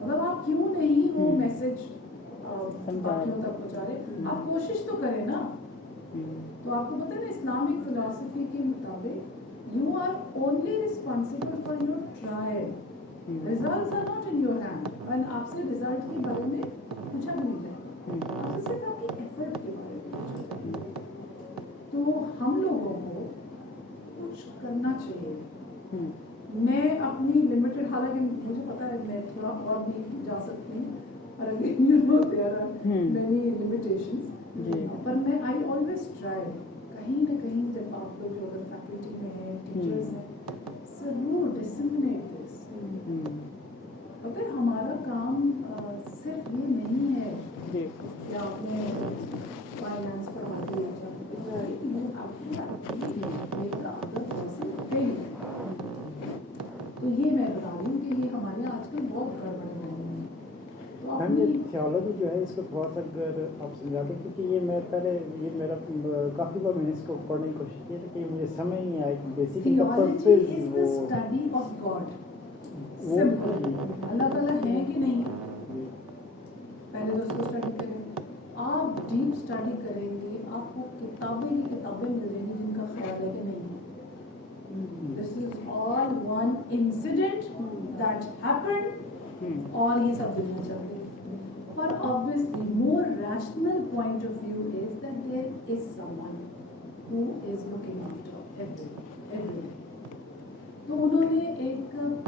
मतलब आप क्यों नहीं वो मैसेज बाकियों तक पहुंचा रहे? आप कोशिश तो करें ना। तो आपको पता है ना, इस्लामिक फिलॉसफी के मुताबिक you are only responsible for your trial, results are not in your hand. और आपसे रिजल्ट के बारे में पूछा भी नहीं जाए, आपसे सिर्फ आपकी एफर्ट के बारे में पूछा जाए। तो हम लोगों को कुछ करना चाहिए। मैं अपनी लिमिटेड, हालांकि मुझे पता है मैं थोड़ा और भी जा सकती हूँ, पर again you know there are many limitations, पर मैं आई ऑलवेज ट्राई कहीं ना कहीं, जब आप लोग जो अगर फैकल्टी में हैं, टीचर्स हैं, जरूर डिसिमिनेट दिस। अगर हमारा काम सिर्फ ये नहीं है कि आपने फाइनेंस पढ़ा दिया, तो ये मैं बता रही हूँ कि ये हमारे आजकल बहुत गड़बड़ हो रही है। तो मैम ये अपनी थियोलॉजी जो है इसको थोड़ा सा अगर आप समझा दें, क्योंकि ये मैं पहले ये मेरा काफ़ी बार मैंने इसको पढ़ने की कोशिश की, लेकिन मुझे समझ नहीं आया कि basically theology is the study of God. वो सिंपल, अल्लाह ताला है कि नहीं, पहले तो उसको स्टडी करें। आप डीप स्टडी करेंगे, आपको किताबें की किताबें मिलेंगी जिनका ख्याल है कि नहीं। This is all one incident that happened और ये सब दुनिया चल रही है। पर obviously more rational point of view is that there is someone who is looking after everything. तो उन्होंने एक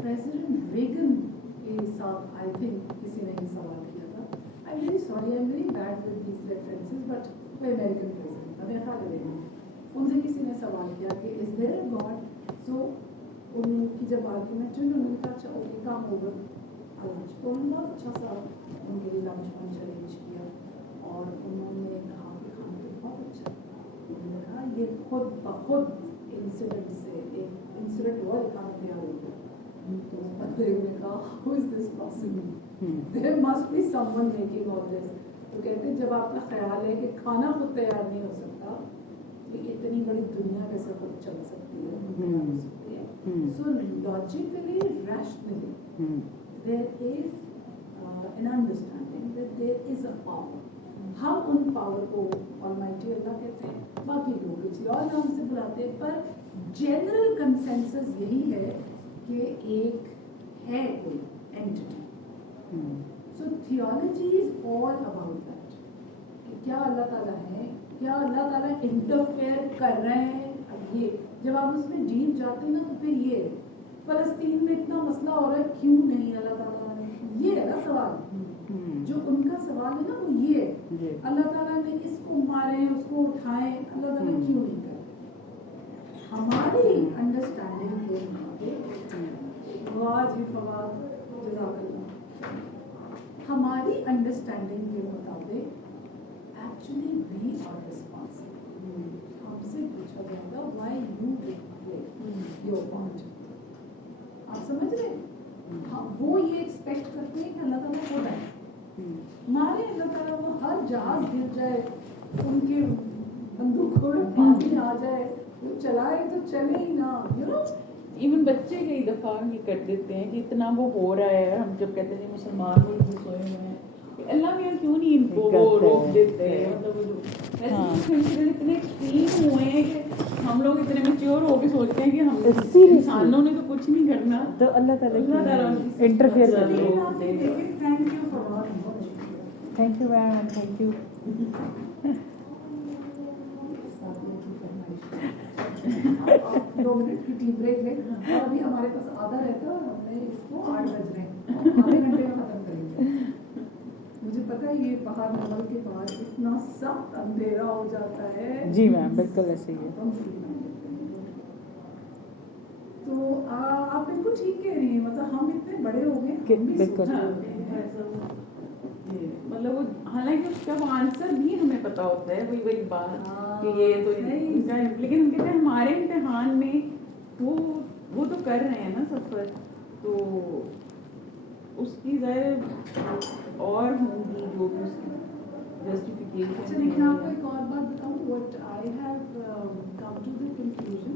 प्रेसिडेंट रेगन के साथ, आई थिंक किसी ने ये सवाल किया था, I am very sorry, I am very bad with these references, but वो अमेरिकन प्रेसिडेंट था, मेरा ख्याल है उनसे किसी ने सवाल किया कि इज देयर अ गॉड। सो उनकी जब आर्ग्यूमेंट हुई, उन्होंने कहा अच्छा ओके काम ओवर लंच, तो उन्होंने बहुत अच्छा सा उनके लिए लंच वंच अरेंज किया और उन्होंने कहा कि खाना तो बहुत अच्छा है। उन्होंने कहा ये खुद बखुद इंसिडेंट से एक इंसिडेंट हुआ, खाना तैयार हो गया। तो बंदे ने कहा how is this possible, there must be someone making all this. तो कहते जब आपका ख्याल है कि खाना खुद तैयार नहीं हो सकता, तो इतनी बड़ी दुनिया कैसे खुद चल सकती है, हो सकती है। So logically rationally there is an understanding that there is a power. हम उन पावर को ऑलमाइटी अल्लाह कहते हैं, बाकी लोग किसी और नाम से बुलाते हैं, पर जनरल कंसेंसस यही है कि एक है कोई एंटिटी। सो theology is all about that कि क्या अल्लाह ताला है, क्या अल्लाह ताला इंटरफेयर कर रहे हैं। अब ये जब आप उसमें डीप जाते हैं ना, तो फिर ये फलस्तीन में इतना मसला हो रहा है, क्यों नहीं अल्लाह ताला ने, ये है ना सवाल। जो उनका सवाल है ना वो ये है, अल्लाह ताला ने इसको मारे, उसको उठाए, अल्लाह ताला क्यों नहीं करे। हमारी अंडरस्टैंडिंग के मुताबिक, वाह जी फवाद जज़ाकल्लाह, हमारी अंडरस्टैंडिंग के मुताबिक एक्चुअली वी आर रिस्पॉन्सिबल। हमसे पूछा जाएगा why you did play your part. आप समझ रहे हैं? हाँ, वो ये एक्सपेक्ट करते हैं कि अल्लाह ताला को डाले मारे, अल्लाह ताला वो हर जहाज गिर जाए, उनके बंदूकों में पानी आ जाए, वो चलाए तो चले ही ना, यू नो। इवन बच्चे कई दफ़ा ये कर देते हैं कि इतना वो हो रहा है, हम जब कहते हैं मुसलमान लोग सोए हुए हैं, अल्लाह मियाँ क्यों नहीं इनको वो रोक देते हैं। मतलब वो जो इंसिडेंट इतने एक्सट्रीम हुए हैं कि हम लोग इतने मैच्योर हो के सोचते हैं कि हम इंसानों ने तो कुछ नहीं करना, तो अल्लाह ताला इंटरफेयर कर रहे हैं। Thank you for watching. Thank you ma'am, thank you. 2 मिनट की टी ब्रेक लें, और अभी हमारे पास आधा रहता है और हमने इसको 8 बज रहे हैं। ताजमहल के बाद इतना सख्त अंधेरा हो जाता है। जी मैम, बिल्कुल ऐसे ही है। हम feel नहीं करते हैं। तो आप बिल्कुल ठीक कह रही हैं, मतलब हम इतने बड़े हो गए, कि हम भी बिल्कुल। सोच हाँ, रहे होते हैं। ऐसा वो- ये, मतलब वो हालांकि उसका वो आंसर भी हमें पता होता है, वही वही बात हाँ, कि ये तो सही। इनका है। लेकिन हम कहते हैं हमारे इम्तिहान में वो तो कर रहे हैं ना सफर, तो उसकी ज़ाहिर और होंगी जो भी उसकी अच्छा, जस्टिफिकेशन लेकिन आपको एक और बात बताऊं, what I have come to the conclusion,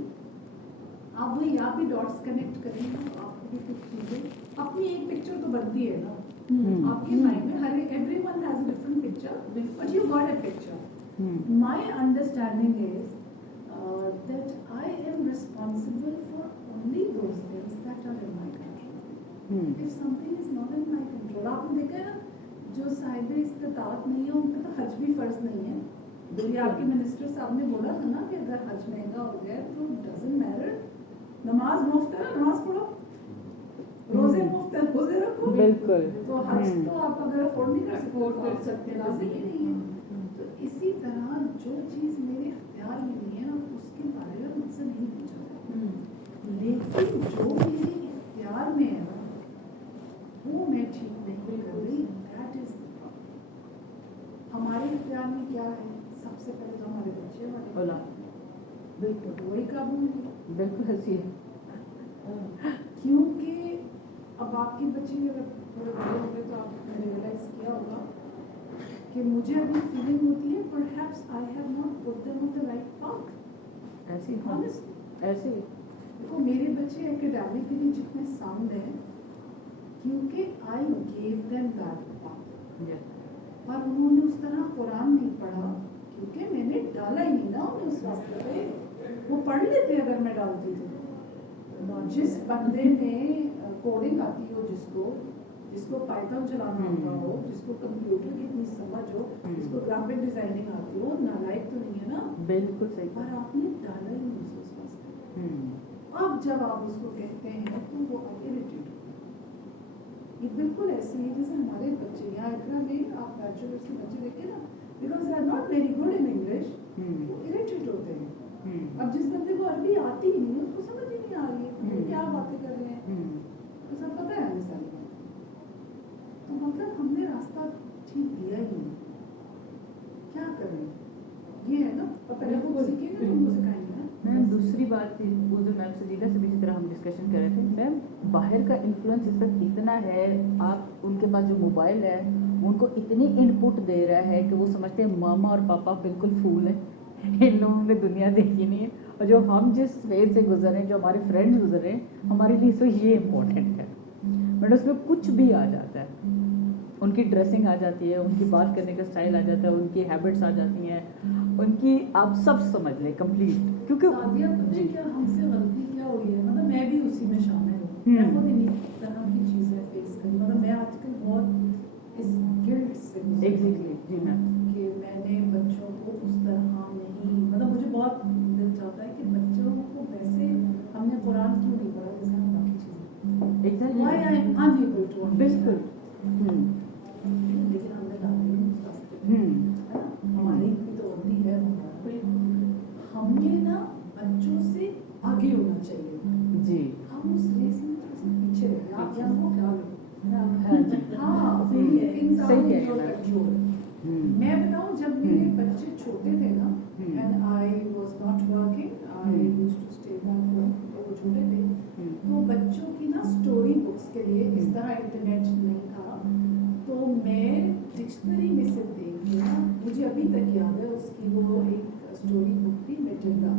आप वही आप भी डॉट्स कनेक्ट करें, आपको भी कुछ चीजें अपनी एक पिक्चर तो बनती है ना आपके माइंड में, हर everyone has a different picture, but you got a picture. My understanding is that I am responsible for only those things that are in my control. If something is not in my control, आपने देखा है ना, जो साहिब इस्तिताअत नहीं है उनका तो हज भी फर्ज नहीं है। दिल्ली आपके मिनिस्टर साहब ने बोला था ना कि अगर हज महंगा हो गया तो डजंट मैटर, नमाज मुफ्त है, नमाज पढ़ो, रोजे मुफ्त है, रोजे रखो। बिल्कुल। तो हज तो आप अगर अफोर्ड नहीं कर सकते, Afford तो कर आप सकते हैं, लाजिम ही नहीं है। तो इसी तरह जो चीज़ मेरे अख्तियार में नहीं है उसके बारे में मुझसे नहीं पूछा जाए, लेकिन जो मेरे अख्तियार में है ना वो मैं ठीक नहीं कर रही, दैट इज द प्रॉब्लम। हमारे अख्तियार में क्या है, सबसे पहले तो हमारे बच्चे वाले औलाद, बिल्कुल वही काबू में नहीं। बिल्कुल ऐसी है। क्योंकि अब आपके बच्चे अगर थोड़े बड़े हो गए तो आपने रियलाइज किया होगा कि मुझे अभी फीलिंग होती है perhaps I have not put them on the right path. ऐसी Honestly. ऐसे ही। देखो मेरे बच्चे एकेडमिकली जितने साउंड हैं क्योंकि I gave them that path, पर उन्होंने उस तरह कुरान नहीं पढ़ा क्योंकि मैंने डाला ही नहीं ना उन्हें उस रास्ते पे। वो पढ़ लेते अगर मैं डालती थी। जिस बंदे में कोडिंग आती हो, जिसको पाइथन चलाना आता हो, जिसको कंप्यूटर की इतनी समझ हो, जिसको ग्राफिक डिजाइनिंग आती हो, नालायक तो नहीं है ना। बिल्कुल सही। पर आपने डाला ही नहीं उस रास्ते। अब जब आप उसको कहते हैं तो वो इरिटेट होता है। ये बिल्कुल ऐसे ही जैसे हमारे बच्चे यहाँ इतना में आप बैचलर्स के बच्चे देखे ना, because they are not very good in English, वो इरिटेट होते हैं। अब जिस बंदे को अरबी आती ही नहीं उसको समझ ही नहीं आ रही है तो क्या बातें कर रहे हैं, तो सब पता है हमें सारी बात। तो मतलब हमने रास्ता ठीक दिया ही नहीं, क्या करें, ये है ना। और पहले वो सीखेंगे तो उनको सिखाएंगे ना। मैम दूसरी बात थी, उस दिन मैम सजीदा से भी इसी तरह हम डिस्कशन कर रहे थे। मैम बाहर का इन्फ्लुएंस इस वक्त इतना है, आप उनके पास जो मोबाइल है उनको इतनी इनपुट दे रहा है कि वो समझते हैं मामा और पापा बिल्कुल फूल है, इन लोगों ने दुनिया देखी नहीं है। और जो हम जिस फेज से गुजरे, जो हमारे फ्रेंड्स गुजरे, हमारे लिए तो ये इम्पोर्टेंट है। बट उसमें कुछ भी आ जाता है, उनकी ड्रेसिंग आ जाती है, उनकी बात करने का स्टाइल आ जाता है, उनकी हैबिट्स आ जाती हैं, उनकी आप सब समझ लें कंप्लीट। क्योंकि सादिया पता है क्या हमसे गलती क्या हुई है, मतलब मैं भी उसी में शामिल हूँ। मैं खुद इन्हीं तरह की चीज़ें फेस करी, मतलब मैं आजकल बहुत इस गिल्ट से गुजर रही हूँ एग्जैक्टली जी मैम, कि मैंने बच्चों को उस तरह नहीं, मतलब मुझे बहुत दिल चाहता है कि बच्चों को वैसे हमने कुरान क्यों नहीं पढ़ा जैसे हम बाकी चीज़ें। Exactly Why I am unable to बिल्कुल। लेकिन हमने डाले नहीं उस रास्ते पे, है ना। हमारी भी तो गलती है, हमें ना बच्चों से आगे होना चाहिए जी हम उस रेस में थोड़ा सा पीछे रह गए। आप यहाँ को ख्याल रखो। हाँ जी, हाँ, सही है, things are सही in कह your रहे हैं। control। मैं बताऊँ जब मेरे बच्चे छोटे थे ना and I was not working, I used to stay back home, तो वो छोटे थे, तो बच्चों की ना स्टोरी बुक्स के लिए इस तरह इंटरनेट नहीं था, तो मैं डिक्शनरी में से देख के ना, मुझे अभी तक याद है उसकी वो एक स्टोरी बुक थी मेटिल्डा,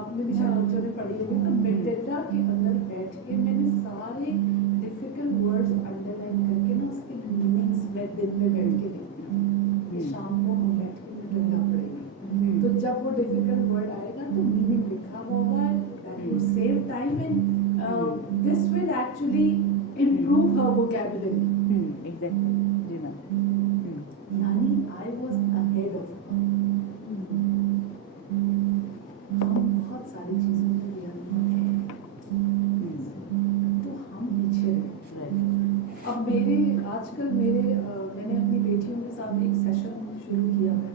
आपने भी शायद बच्चों ने पढ़ी होगी। तो मेटिल्डा के अंदर बैठ के मैंने सारे डिफिकल्ट वर्ड्स अंडरलाइन करके ना उसके मीनिंग्स मैं दिन में बैठ के देखती हूँ, शाम को हम बैठ के मेटिल्डा पढ़ेंगे, तो जब वो डिफिकल्ट वर्ड आएगा तो मीनिंग लिखा हुआ होगा, that will save time and this will actually improve her vocabulary। Exactly जी मैम। यानी I was ahead of her। हम बहुत सारी चीज़ों के लिए तो हम पीछे रहे। अब आजकल मैंने मैंने अपनी बेटियों के साथ एक सेशन शुरू किया है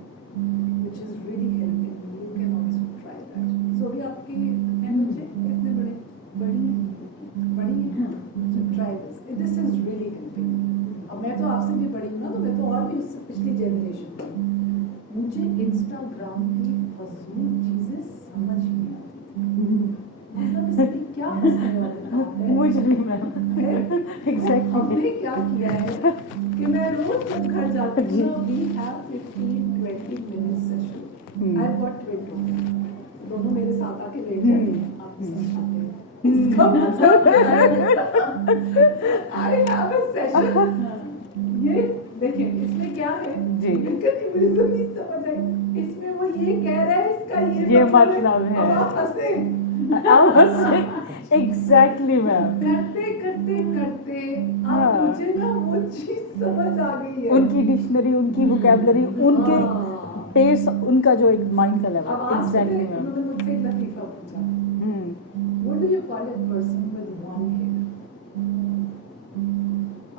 which is really helping. You can also try that. So अभी आपकी हैं बच्चे कितने बड़ी हैं तो try this. This is really helping. अब मैं तो आपसे भी बड़ी हूँ ना, तो मैं तो और भी उससे पिछली जनरेशन की हूँ. मुझे इंस्टाग्राम की फजूल चीजें समझ नहीं आती. मतलब इसकी क्या हंसने वाली बात है? मुझे भी मैम एग्जैक्टली हमने क्या किया है कि मैं रोज जब घर जाती हूँ ना, we have 15-20 minutes session. I've got twin daughters. दोनों मेरे साथ आके बैठ जाते हैं. आप समझाते हैं. इसका मतलब I have a session. ये देखिए इसमें क्या है? जी. बिल्कुल मुझे नहीं समझ आई. इसमें वो ये कह रहा है, इसका ये मतलब है. अब आप हंसे. Exactly ma'am. करते करते करते हाँ. अब मुझे ना वो चीज समझ आ गई है. उनकी डिक्शनरी, उनकी वोकैबुलरी, उनके पेस, उनका जो एक माइंड का अब लेवल. आज एग्जैक्टली पता है, मैम. उन्होंने मुझसे एक लतीफा पूछा. What do you call a person with one head?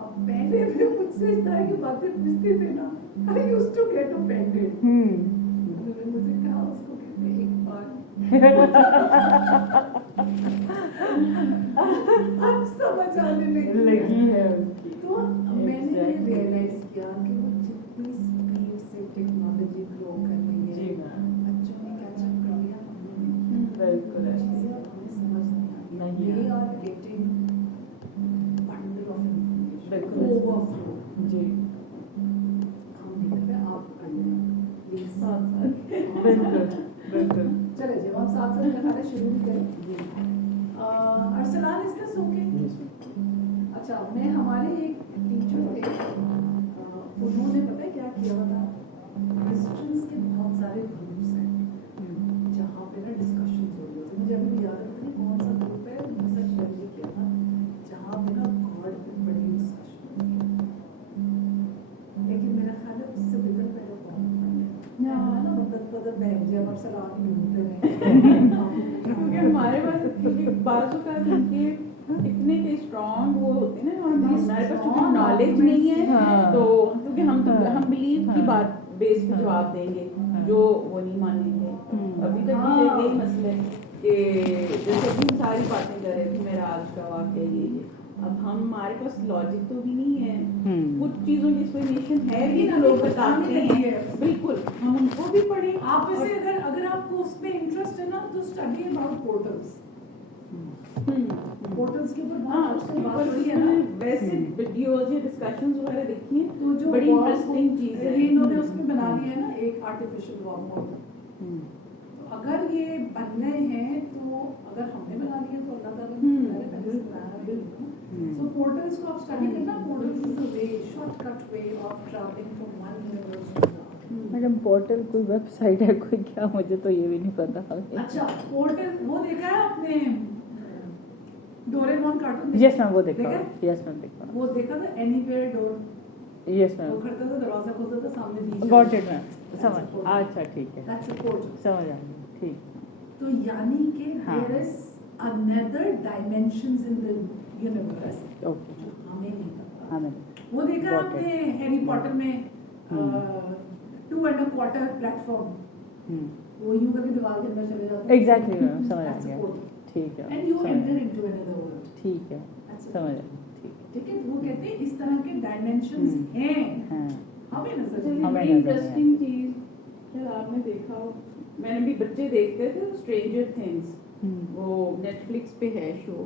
अब पहले भी मुझसे इस तरह की बातें पूछते थे ना, I used to get offended. उन्होंने मुझे कहा उसको कहते हैं एक बार. अब समझ आने लगी है उनकी. तो मैंने ये रियलाइज किया कि वो जितनी स्पीड से टेक्नोलॉजी ग्रो कर रही जी है, मैम. बच्चों ने कैचअप कर लिया. बिल्कुल है. चीजें हमें समझ नहीं नहीं आती. है. We are getting bundle of information. बिल्कुल. Overflow. जी. हम नहीं कर रहे, आप कर लेना. Please. बिल्कुल बिल्कुल. चले जी, हम साथ साथ खाना शुरू भी करें. Arsalan, is this okay? अच्छा, मैं हमारे एक टीचर थे, उन्होंने पता है क्या किया बता. क्रिश्चियंस के बहुत सारे ग्रुप्स हैं जहाँ पे ना डिस्कशन हो रही होती है. मुझे अभी भी याद है कौन सा ग्रुप है, मैंने सच शेयर नहीं किया था, जहाँ पे ना गॉड पे बड़ी डिस्कशन होती है. लेकिन मेरा ख्याल है उससे बिल्कुल पहले कौन है ना, मतलब बहन जी अरसलान ही ढूंढते रहे. क्योंकि हमारे पास क्योंकि बाजू का उनके इतने के स्ट्रॉन्ग वो होते हैं ना, और हमारे पास चूंकि नॉलेज नहीं है. हाँ. तो क्योंकि हम बिलीव की हाँ. बात बेस पे हाँ. जवाब देंगे हाँ. जो वो नहीं मानेंगे. अभी तक हाँ. मुझे यही मसले कि जैसे कि हम सारी बातें कर रहे थे, मेरा आज का वाक्य ये अब हमारे पास लॉजिक तो भी नहीं है. कुछ चीजों की एक्सप्लेनेशन है भी तो लोग बताते हैं. बिल्कुल, हम उनको भी पढ़ें. आप वैसे अगर आपको उसमें इंटरेस्ट है ना, तो स्टडी अबाउट पोर्टल्स. पोर्टल्स के ऊपर हाँ, बहुत उसके बात ऊपर हो रही है ना. वैसे वीडियोज या डिस्कशंस वगैरह देखी हैं, तो जो बड़ी warm इंटरेस्टिंग home- चीज है. ये इन्होंने उसमें बना लिया है ना एक आर्टिफिशियल वार्म होल. तो अगर ये बन गए हैं, तो अगर हमने बना लिया तो अल्लाह ताला ने हमारे पहले से बनाया है. So portals को आप स्टडी करना. Portals is a way, shortcut way of traveling from one universe to the other. Madam portal कोई वेबसाइट है कोई क्या, मुझे तो ये भी नहीं पता. अच्छा, पोर्टल वो देखा है आपने, डोरेमोन कार्टून? यस मैम, वो देखा. देखा? यस मैम देखा. वो देखा था, एनीवेयर डोर. यस वो मैम. करता था, दरवाजा खोलता था, सामने बीच. Got it ma'am. समझ. अच्छा ठीक है. That's a portal. समझ आ गई. ठीक. तो यानी कि हाँ. there is another dimensions in the universe okay. जो हमें नहीं पता. हाँ मैम. वो देखा Got it. आपने हैरी पॉटर में 2.25 प्लेटफॉर्म, वो यूं करके दीवार के अंदर चले जाते हैं. एग्जैक्टली मैम, समझ आ That's a गया. portal. ठीक है. And you समझ enter आ गया. into another world. ठीक है. That's it. समझ आ गया. ठीक है. ठीक है, तो वो कहते हैं इस तरह के डायमेंशंस हैं, हाँ. हमें नजर चलिए, नहीं हमें आते. बड़ी नजर नहीं इंटरेस्टिंग चीज शायद आपने देखा हो, मैंने भी बच्चे देखते थे स्ट्रेंजर थिंग्स, वो नेटफ्लिक्स पे है शो.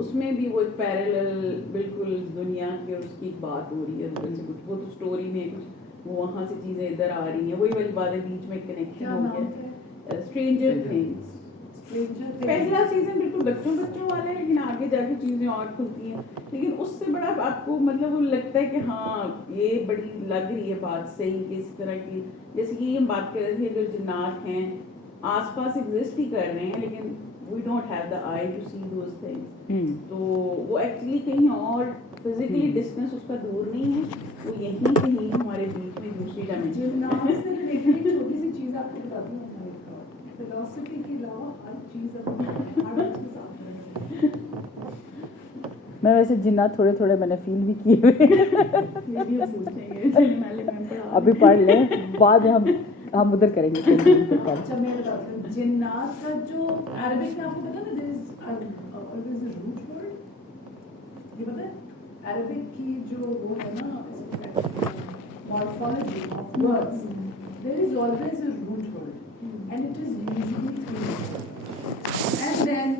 उसमें भी वो एक पैरेलल बिल्कुल दुनिया की और उसकी एक बात हो रही है अंदर से कुछ, वो तो स्टोरी में कुछ वो वहाँ से चीजें इधर आ रही हैं, वही वाली बात है, बीच में कनेक्शन क्या हो नाम गया. है? Stranger things. Stranger Things. पहला सीजन बिल्कुल बच्चों वाला है, लेकिन आगे जाके चीजें और खुलती हैं. लेकिन उससे बड़ा आपको मतलब वो लगता है कि हाँ ये बड़ी लग रही है बात सही, कि इस तरह की जैसे कि हम बात कर रहे थे, अगर जिन्नात हैं आसपास एग्जिस्ट ही कर रहे हैं, लेकिन we don't have the eye to see those things. तो वो एक्चुअली कहीं और फिजिकली डिस्टेंस उसका दूर नहीं है, वो यहीं कहीं हमारे बीच में दूसरी डायमेंशन. जिन्नात से रिलेटेड एक छोटी सी चीज आपको बताती हूँ. फिलॉसफी के अलावा हर चीज अपनी हर चीज साथ में. मैं वैसे जिन्नात थोड़े थोड़े मैंने फील भी किए हुए वीडियो पूछेंगे चलिए मैं अभी पढ़ लें, बाद में हम उधर करेंगे कहीं दिन पे कल। अच्छा मैं बताती हूँ जिन्नात का जो अरबिक में आपको पता ना there is always a root word, ये पता है अरबिक की जो वो है ना morphology of words, there is always a root word and it is usually and then